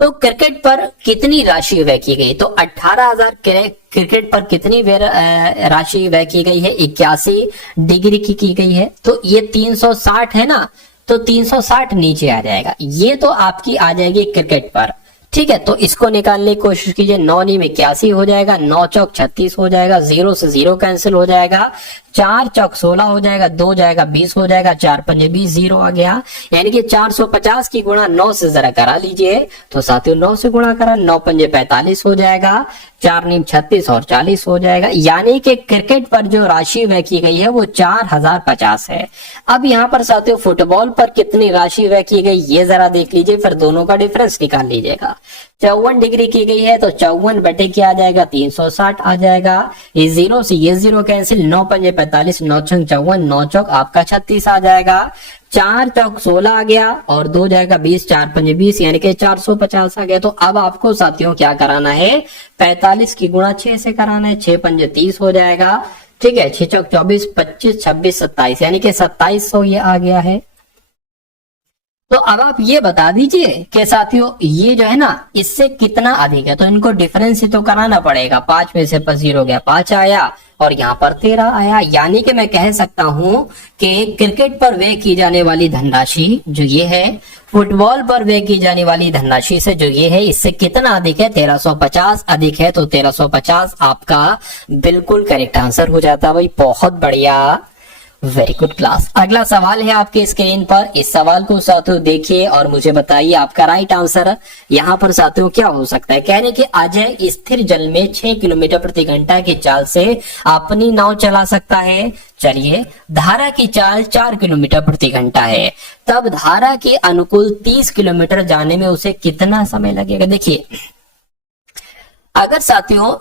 तो क्रिकेट पर कितनी राशि व्यय की गई, तो 18,000 क्रिकेट पर कितनी राशि व्यय की गई है, 81 डिग्री की गई है। तो ये 360 है ना, तो 360 नीचे आ जाएगा, ये तो आपकी आ जाएगी क्रिकेट पर। ठीक है, तो इसको निकालने की कोशिश कीजिए, 9 × 81 हो जाएगा, 9 चौक 36 हो जाएगा, 0 से 0 कैंसिल हो जाएगा, 4 चौक 16 हो जाएगा, 2 जाएगा 20 हो जाएगा, 4 पंजे 20, 0 आ गया। यानी कि 450 की गुणा 9 से जरा करा लीजिए, तो साथियों 9 से गुणा करा, 9 पंजे 45 हो जाएगा, 4 × 36 और 40 हो जाएगा। यानी कि क्रिकेट पर जो राशि व्यय की गई है वो 4050 है। अब यहाँ पर साथियों फुटबॉल पर कितनी राशि व्यय की गई ये जरा देख लीजिए, फिर दोनों का डिफरेंस निकाल लीजिएगा। 54 डिग्री की गई है, तो 54 बटे क्या आ जाएगा, 360 आ जाएगा। ये 0 से ये 0 कैंसिल, 9 पंजे 45, 9 छंग 54, 9 चौक आपका 36 आ जाएगा, 4 चौक 16 आ गया और 2 जाएगा 20, 4 पंजे 20, यानी कि 450 आ गया। तो अब आपको साथियों क्या कराना है, 45 की गुणा 6 से कराना है, 6 पंजे 30 हो जाएगा। ठीक है, 6 चौक 24, 25 26 27, यानी कि 2700 ये आ गया है। तो अब आप ये बता दीजिए कि साथियों ये जो है ना इससे कितना अधिक है, तो इनको डिफरेंस ही तो कराना पड़ेगा। 5 में से 0 गया 5 आया और यहाँ पर 13 आया, यानी कि मैं कह सकता हूं कि क्रिकेट पर व्यय की जाने वाली धनराशि जो ये है, फुटबॉल पर व्यय की जाने वाली धनराशि से जो ये है इससे कितना अधिक है, 1350 अधिक है। तो 1350 आपका बिल्कुल करेक्ट आंसर हो जाता है भाई, बहुत बढ़िया, वेरी गुड क्लास। अगला सवाल है आपके स्क्रीन पर, इस सवाल को साथियों देखिए और मुझे बताइए आपका राइट आंसर यहाँ पर साथियों क्या हो सकता है। कहने कि अजय स्थिर जल में 6 किलोमीटर प्रति घंटा की चाल से अपनी नाव चला सकता है। चलिए, धारा की चाल 4 किलोमीटर प्रति घंटा है, तब धारा के अनुकूल 30 किलोमीटर जाने में उसे कितना समय लगेगा। देखिए, अगर साथियों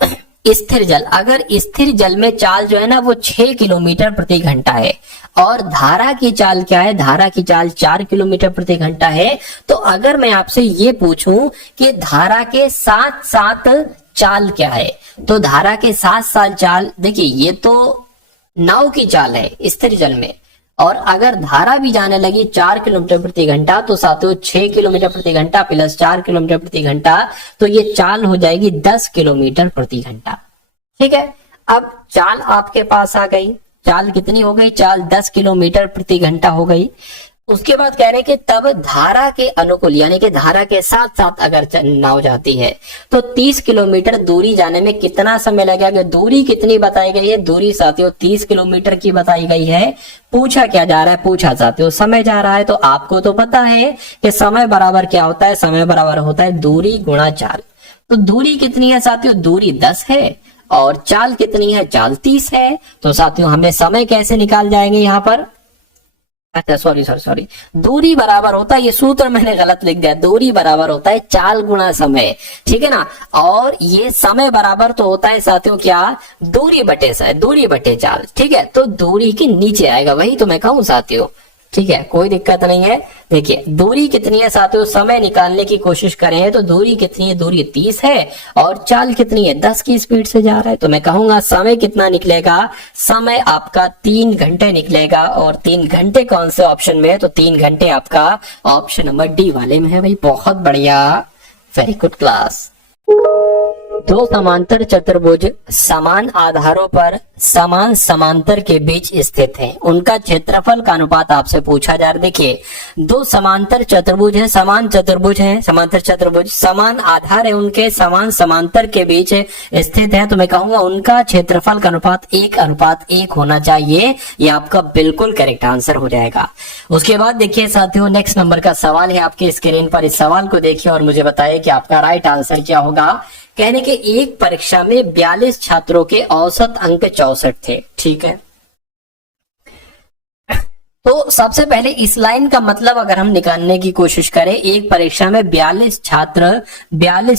अगर स्थिर जल में चाल जो है ना वो 6 किलोमीटर प्रति घंटा है और धारा की चाल क्या है, धारा की चाल 4 किलोमीटर प्रति घंटा है, तो अगर मैं आपसे ये पूछूं कि धारा के साथ साथ चाल क्या है, तो धारा के साथ साथ चाल, देखिए ये तो नाव की चाल है स्थिर जल में, और अगर धारा भी जाने लगी 4 किलोमीटर प्रति घंटा, तो साथियों 6 किलोमीटर प्रति घंटा प्लस 4 किलोमीटर प्रति घंटा, तो ये चाल हो जाएगी 10 किलोमीटर प्रति घंटा। ठीक है, अब चाल आपके पास आ गई, चाल कितनी हो गई, चाल 10 किलोमीटर प्रति घंटा हो गई। उसके बाद कह रहे कि तब धारा के अनुकूल यानी कि धारा के साथ साथ अगर नाव जाती है तो 30 किलोमीटर दूरी जाने में कितना समय लगेगा। दूरी कितनी बताई गई है, दूरी साथियों 30 किलोमीटर की बताई गई है। पूछा क्या जा रहा है, पूछा साथियों समय जा रहा है, तो आपको तो पता है कि समय बराबर क्या होता है, समय बराबर होता है दूरी गुणा चाल। तो दूरी कितनी है साथियों, दूरी 10 है और चाल कितनी है, चाल 30 है। तो साथियों हमें समय कैसे निकाल जाएंगे यहाँ पर, अच्छा सॉरी, दूरी बराबर होता है, ये सूत्र मैंने गलत लिख दिया, दूरी बराबर होता है चाल गुणा समय, ठीक है ना। और ये समय बराबर तो होता है साथियों क्या, दूरी बटे चाल, ठीक है। तो दूरी के नीचे आएगा, वही तो मैं कहूं साथियों, ठीक है, कोई दिक्कत नहीं है। देखिए दूरी कितनी है साथियों, समय निकालने की कोशिश करें तो दूरी कितनी है, दूरी 30 है और चाल कितनी है, 10 की स्पीड से जा रहा है। तो मैं कहूंगा समय कितना निकलेगा, समय आपका 3 घंटे निकलेगा। और 3 घंटे कौन से ऑप्शन में है, तो 3 घंटे आपका ऑप्शन नंबर डी वाले में है भाई, बहुत बढ़िया, वेरी गुड क्लास। दो समांतर चतुर्भुज समान आधारों पर समान समांतर के बीच स्थित हैं, उनका क्षेत्रफल का अनुपात आपसे पूछा जा रहा है। देखिए दो समांतर चतुर्भुज है, समांतर चतुर्भुज समान आधार है उनके, समान समांतर के बीच स्थित है, तो मैं कहूंगा उनका क्षेत्रफल का अनुपात 1:1 होना चाहिए। ये आपका बिल्कुल करेक्ट आंसर हो जाएगा। उसके बाद देखिए साथियों नेक्स्ट नंबर का सवाल है आपके स्क्रीन पर, इस सवाल को देखिए और मुझे बताइए कि आपका राइट आंसर क्या होगा। कहने के एक परीक्षा में 42 छात्रों के औसत अंक 64 थे, ठीक है। तो सबसे पहले इस लाइन का मतलब अगर हम निकालने की कोशिश करें, एक परीक्षा में 42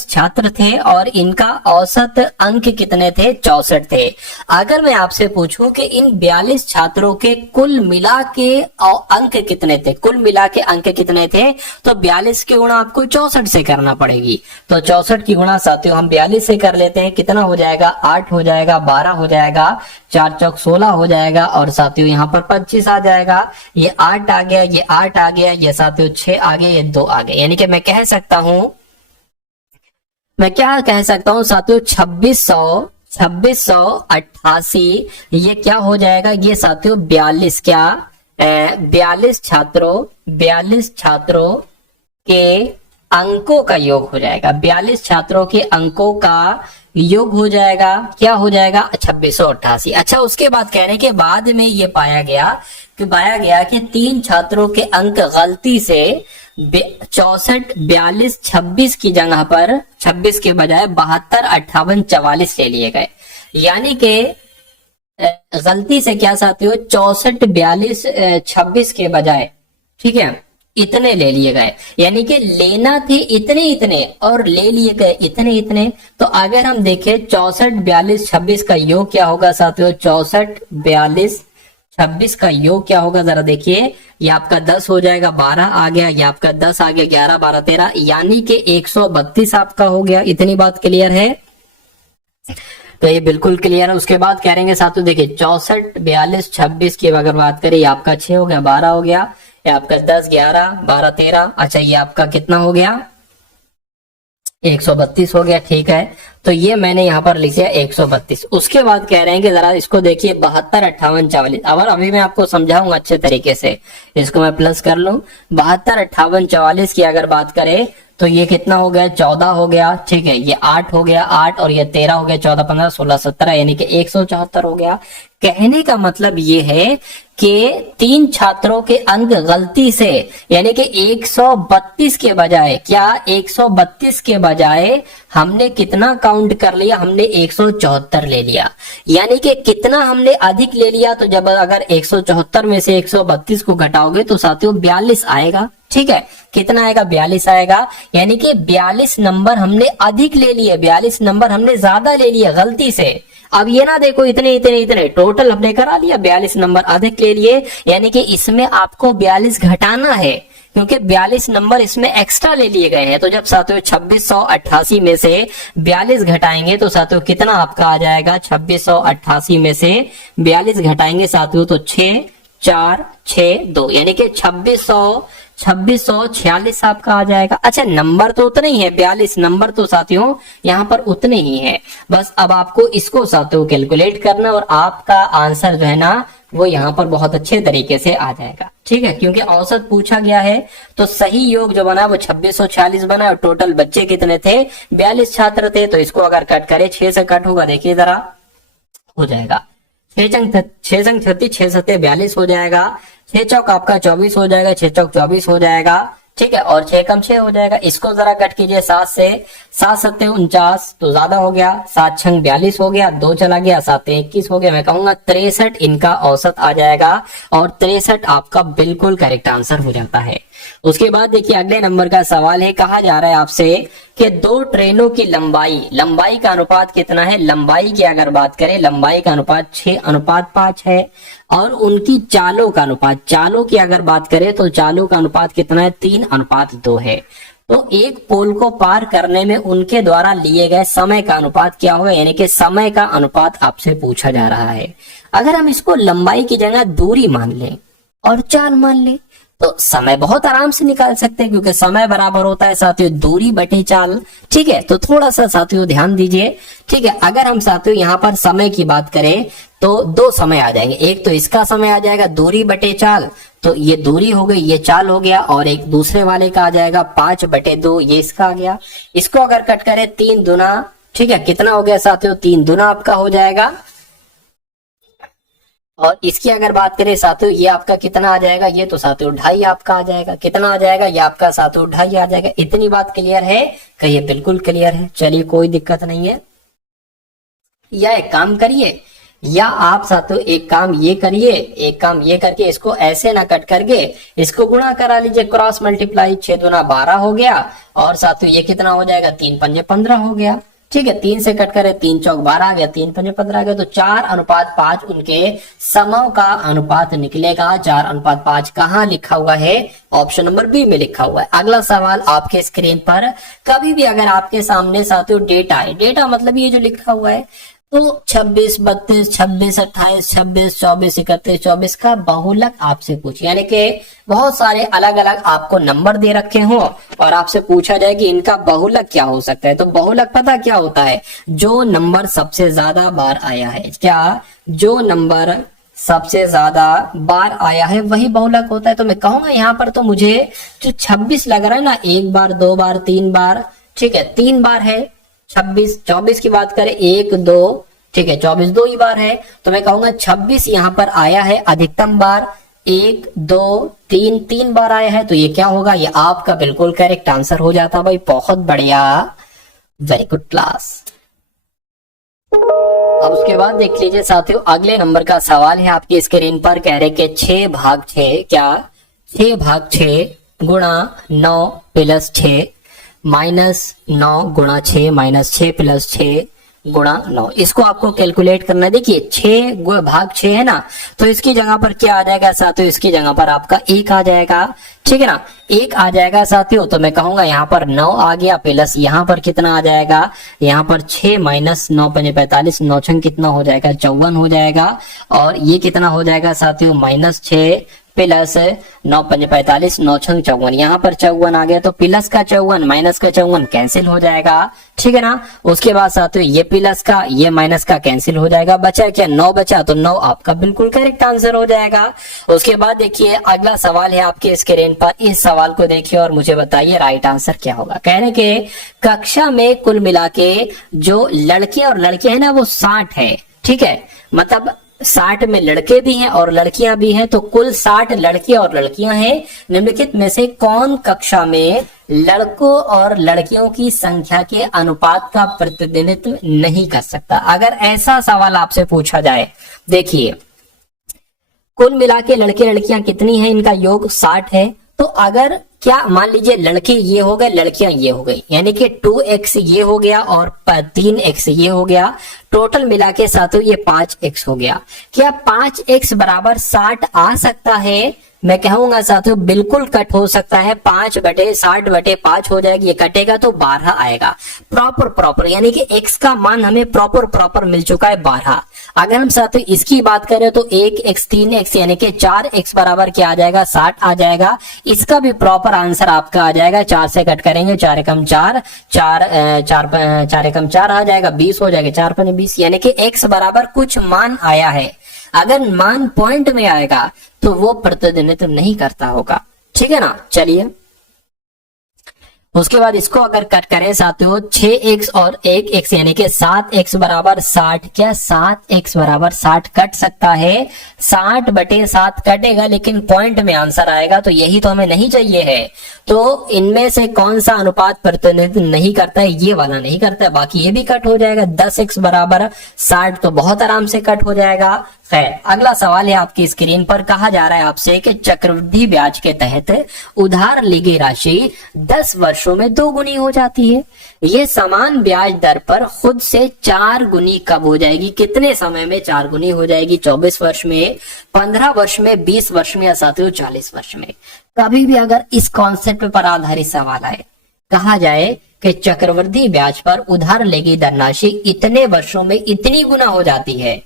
छात्र थे और इनका औसत अंक कितने थे, 64 थे। अगर मैं आपसे पूछूं कि इन 42 छात्रों के कुल मिला के अंक कितने थे, तो 42 की गुणा आपको 64 से करना पड़ेगी। तो 64 की गुणा साथियों हम 42 से कर लेते हैं, कितना हो जाएगा, 8 हो जाएगा, 12 हो जाएगा, 4 चौक 16 हो जाएगा और साथियों यहाँ पर 25 आ जाएगा। ये 8 आ गया, ये 8 आ गया, ये साथियों 6 आ गया, ये 2 आ गया। यानी कि मैं क्या कह सकता हूं साथियों 2688 ये क्या हो जाएगा, ये साथियों 42 छात्रों के अंकों का योग हो जाएगा, 42 छात्रों के अंकों का योग हो जाएगा, क्या हो जाएगा 2688। अच्छा उसके बाद कहने के बाद में ये पाया गया कि 3 छात्रों के अंक गलती से 64 42 26 की जगह पर 26 के बजाय 72 58 44 ले लिए गए। यानी कि गलती से क्या साथियों 64 42 26 के बजाय, ठीक है, इतने ले लिए गए, यानी कि लेना थे इतने और ले लिए गए इतने। तो अगर हम देखें 64 42 26 का योग क्या होगा साथियों, 64 42 26 का योग क्या होगा जरा देखिए, ये आपका 10 हो जाएगा, 12 आ गया, ये आपका 10 आ गया, 11 12 13, यानी कि 132 आपका हो गया। इतनी बात क्लियर है, तो ये बिल्कुल क्लियर है। उसके बाद कह रहे साथियों देखिए 64 42 26 की अगर बात करें, आपका 6 हो गया, 12 हो गया, ये आपका 10, 11, 12, 13। अच्छा ये आपका कितना हो गया, 132 हो गया। ठीक है, तो ये मैंने यहाँ पर लिख दिया 132। उसके बाद कह रहे हैं कि जरा इसको देखिए 72, 58, 44। अब अभी मैं आपको समझाऊंगा अच्छे तरीके से, इसको मैं प्लस कर लूं। 72, 58, 44 की अगर बात करें तो ये कितना हो गया, 14 हो गया। ठीक है, ये 8 हो गया, 8 और ये 13 हो गया, 14, 15, 16, 17, यानी कि 174 हो गया। कहने का मतलब ये है कि 3 छात्रों के अंक गलती से, यानी कि 132 के बजाय, क्या 132 के बजाय हमने कितना काउंट कर लिया, हमने 174 ले लिया। यानी कि कितना हमने अधिक ले लिया, तो जब अगर 174 में से 132 को घटाओगे तो साथियों 42 आएगा। ठीक है, कितना आएगा, 42 आएगा। यानी कि 42 नंबर हमने अधिक ले लिए, 42 नंबर हमने ज्यादा ले लिए गलती से। अब ये ना देखो इतने इतने इतने, टोटल हमने करा लिया, 42 नंबर अधिक ले लिए। यानी कि इसमें आपको 42 घटाना है, क्योंकि 42 नंबर इसमें एक्स्ट्रा ले लिए गए हैं। तो जब साथियों 2688 में से 42 घटाएंगे तो साथियों कितना आपका आ जाएगा, 2688 में से 42 घटाएंगे साथियों तो 6, 4, 6, 2, यानी कि 2646 आपका आ जाएगा। अच्छा नंबर तो उतने ही है, 42 नंबर तो साथियों यहाँ पर उतने ही है। बस अब आपको इसको साथियों कैलकुलेट करना और आपका आंसर जो है ना वो यहाँ पर बहुत अच्छे तरीके से आ जाएगा। ठीक है, क्योंकि औसत पूछा गया है तो सही योग जो बना वो 2646 बना और टोटल बच्चे कितने थे, 42 छात्र थे। तो इसको अगर कट करे 6 से कट होगा, देखिए जरा हो जाएगा 6 संग 36, 6 सत्ते 42 हो जाएगा। 6 चौक आपका 24 हो जाएगा, 6 चौक 24 हो जाएगा। ठीक है, और 6 कम 6 हो जाएगा। इसको जरा कट कीजिए 7 से, 7 सत्ते 49 तो ज्यादा हो गया, 7 छंग 42 हो गया, 2 चला गया, 7 21 हो गया। मैं कहूंगा 63 इनका औसत आ जाएगा और 63 आपका बिल्कुल करेक्ट आंसर हो जाता है। उसके बाद देखिए अगले नंबर का सवाल है, कहा जा रहा है आपसे कि 2 ट्रेनों की लंबाई का अनुपात कितना है। लंबाई की अगर बात करें, लंबाई का अनुपात 6:5 है और उनकी चालों का अनुपात, चालों की अगर बात करें तो चालों का अनुपात कितना है, 3:2 है। तो एक पोल को पार करने में उनके द्वारा लिए गए समय का अनुपात क्या होगा, यानी कि समय का अनुपात आपसे पूछा जा रहा है। अगर हम इसको लंबाई की जगह दूरी मान लें और चाल मान लें तो समय बहुत आराम से निकाल सकते हैं, क्योंकि समय बराबर होता है साथियों दूरी बटे चाल। ठीक है, तो थोड़ा सा साथियों ध्यान दीजिए। ठीक है, अगर हम साथियों यहाँ पर समय की बात करें तो 2 समय आ जाएंगे। एक तो इसका समय आ जाएगा दूरी बटे चाल, तो ये दूरी हो गई, ये चाल हो गया। और एक दूसरे वाले का आ जाएगा 5/2, ये इसका आ गया। इसको अगर कट करें 3 दूना, ठीक है कितना हो गया साथियों, 3 दूना आपका हो जाएगा। और इसकी अगर बात करें साथियों ये आपका कितना आ जाएगा, ये तो साथियों 2.5 आपका आ जाएगा। कितना आ जाएगा, ये आपका साथियों 2.5 आ जाएगा। इतनी बात क्लियर है, कहिए बिल्कुल क्लियर है। चलिए कोई दिक्कत नहीं है। या एक काम करिए, या आप साथियों एक काम ये करिए, एक काम ये करके इसको ऐसे ना कट करके इसको गुणा करा लीजिए, क्रॉस मल्टीप्लाई। 6 दूना 12 हो गया और साथियों ये कितना हो जाएगा, 3 पंजे 15 हो गया। ठीक है, 3 से कट करें, 3 चौक 12 आ गया, 3 पंजे 15 आ गया। तो 4:5 उनके समों का अनुपात निकलेगा। 4:5 कहाँ लिखा हुआ है, ऑप्शन नंबर बी में लिखा हुआ है। अगला सवाल आपके स्क्रीन पर, कभी भी अगर आपके सामने साथियों डेटा है, डेटा मतलब ये जो लिखा हुआ है, तो 26, 32, 26, 28, 26, 24, 31, 24 का बहुलक आपसे पूछे, यानी कि बहुत सारे अलग अलग आपको नंबर दे रखे हो और आपसे पूछा जाए कि इनका बहुलक क्या हो सकता है। तो बहुलक पता क्या होता है, जो नंबर सबसे ज्यादा बार आया है, क्या जो नंबर सबसे ज्यादा बार आया है वही बहुलक होता है। तो मैं कहूंगा यहाँ पर तो मुझे जो 26 लग रहा है ना, 1 बार 2 बार 3 बार, ठीक है 3 बार है 26। 24 की बात करें 1 2, ठीक है 24 2 ही बार है। तो मैं कहूंगा 26 यहाँ पर आया है अधिकतम बार, 1 2 3 3 बार आया है। तो ये क्या होगा, ये आपका बिल्कुल करेक्ट आंसर हो जाता भाई। बहुत बढ़िया, वेरी गुड क्लास। अब उसके बाद देख लीजिए साथियों अगले नंबर का सवाल है आपकी स्क्रीन पर, कह रहे कि 6/6 क्या 6/6 गुणा 9 प्लस 6 -9 गुणा 6 -6 प्लस 6 गुणा 9। इसको आपको कैलकुलेट करना है। देखिए 6/6 है ना, तो इसकी जगह पर क्या आ जाएगा साथियों, इसकी जगह पर आपका 1 आ जाएगा। ठीक है ना, 1 आ जाएगा साथियों। तो मैं कहूंगा यहाँ पर 9 आ गया, प्लस यहाँ पर कितना आ जाएगा, यहाँ पर 6 - 9 पंजे 45, 9 छंग कितना हो जाएगा, 54 हो जाएगा। और ये कितना हो जाएगा साथियों, -6 प्लस 9 पंजे 45, 9 छंग 54, यहाँ पर 54 आ गया तो प्लस का 54 माइनस का 54 कैंसिल हो जाएगा, ठीक है ना। उसके बाद साथियों ये प्लस का ये माइनस का कैंसिल हो जाएगा, बचा क्या 9 बचा, तो 9 आपका बिल्कुल करेक्ट आंसर हो जाएगा। उसके बाद देखिए अगला सवाल है आपके स्क्रीन पर, इस सवाल को देखिए और मुझे बताइए राइट आंसर क्या होगा। कहने के कक्षा में कुल मिला के जो लड़के और लड़कियां है ना वो 60 है, ठीक है, मतलब 60 में लड़के भी हैं और लड़कियां भी हैं, तो कुल 60 लड़के और लड़कियां हैं। निम्नलिखित में से कौन कक्षा में लड़कों और लड़कियों की संख्या के अनुपात का प्रतिनिधित्व नहीं कर सकता? अगर ऐसा सवाल आपसे पूछा जाए, देखिए कुल मिला के लड़के लड़कियां कितनी हैं, इनका योग 60 है, तो अगर क्या मान लीजिए लड़के ये हो गए लड़कियां ये हो गई, यानी कि 2x ये हो गया और 3x ये हो गया, टोटल मिला के साथों ये 5x हो गया। क्या 5x बराबर 60 आ सकता है? मैं कहूंगा साथियों बिल्कुल कट हो सकता है, 5/60/5 हो जाएगी, ये कटेगा तो 12 आएगा। प्रॉपर यानी कि x का मान हमें प्रॉपर मिल चुका है 12। अगर हम साथियों इसकी बात करें तो 1x 3x यानी कि 4x बराबर क्या आ जाएगा 60 आ जाएगा। इसका भी प्रॉपर आंसर आपका आ जाएगा, 4 से कट करेंगे 4 एकम 4, 4 एकम 4 आ जाएगा, 20 हो जाएगा, 4 पंजे 20, यानी कि x बराबर कुछ मान आया है। अगर मान पॉइंट में आएगा तो वो प्रतिनिधित्व नहीं करता होगा, ठीक है ना। चलिए उसके बाद इसको अगर कट करें साथियों 6x और 1x यानी कि 7x बराबर 60, क्या 7x बराबर 60 कट सकता है? 60/7 कटेगा, लेकिन पॉइंट में आंसर आएगा, तो यही तो हमें नहीं चाहिए है। तो इनमें से कौन सा अनुपात प्रतिनिधित्व नहीं करता है? ये वाला नहीं करता है, बाकी ये भी कट हो जाएगा। 10x बराबर 60 तो बहुत आराम से कट हो जाएगा। खैर अगला सवाल है आपकी स्क्रीन पर, कहा जा रहा है आपसे कि चक्रवृद्धि ब्याज के तहत उधार ली गई राशि 10 वर्षों में 2 गुनी हो जाती है। ये समान ब्याज दर पर खुद से 4 गुनी कब हो जाएगी? कितने समय में 4 गुनी हो जाएगी? 24 वर्ष में, 15 वर्ष में, 20 वर्ष में या साथियों 40 वर्ष में? कभी भी अगर इस कॉन्सेप्ट पर आधारित सवाल आए, कहा जाए कि चक्रवृद्धि ब्याज पर उधार ली गई धनराशि इतने वर्षों में इतनी गुना हो जाती है,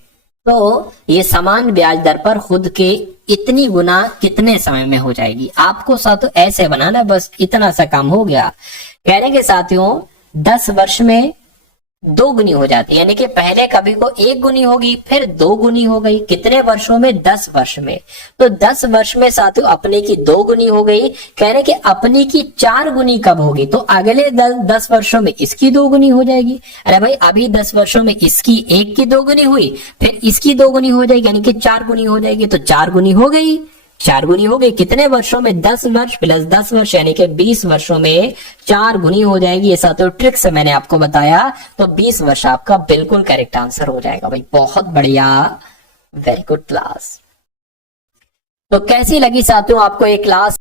तो ये समान ब्याज दर पर खुद के इतनी गुना कितने समय में हो जाएगी? आपको साथियों ऐसे बनाना, बस इतना सा काम हो गया। कहने के साथियों 10 वर्ष में 2 गुनी हो जाती है, यानी कि पहले कभी को 1 गुनी होगी फिर 2 गुनी हो गई। कितने वर्षों में? 10 वर्ष में। तो 10 वर्ष में साथियों अपने की 2 गुनी हो गई। कहने के अपनी की 4 गुनी कब होगी? तो अगले 10 वर्षों में इसकी 2 गुनी हो जाएगी। अरे भाई अभी 10 वर्षों में इसकी 1 की 2 गुनी हुई, फिर इसकी 2 गुनी हो जाएगी, यानी कि 4 गुनी हो जाएगी। तो 4 गुनी हो गई, 4 गुनी हो गई। कितने वर्षों में? 10 वर्ष प्लस 10 वर्ष यानी कि 20 वर्षों में 4 गुनी हो जाएगी। ये साथियों ट्रिक से मैंने आपको बताया, तो 20 वर्ष आपका बिल्कुल करेक्ट आंसर हो जाएगा। भाई बहुत बढ़िया, वेरी गुड क्लास। तो कैसी लगी साथियों आपको ये क्लास?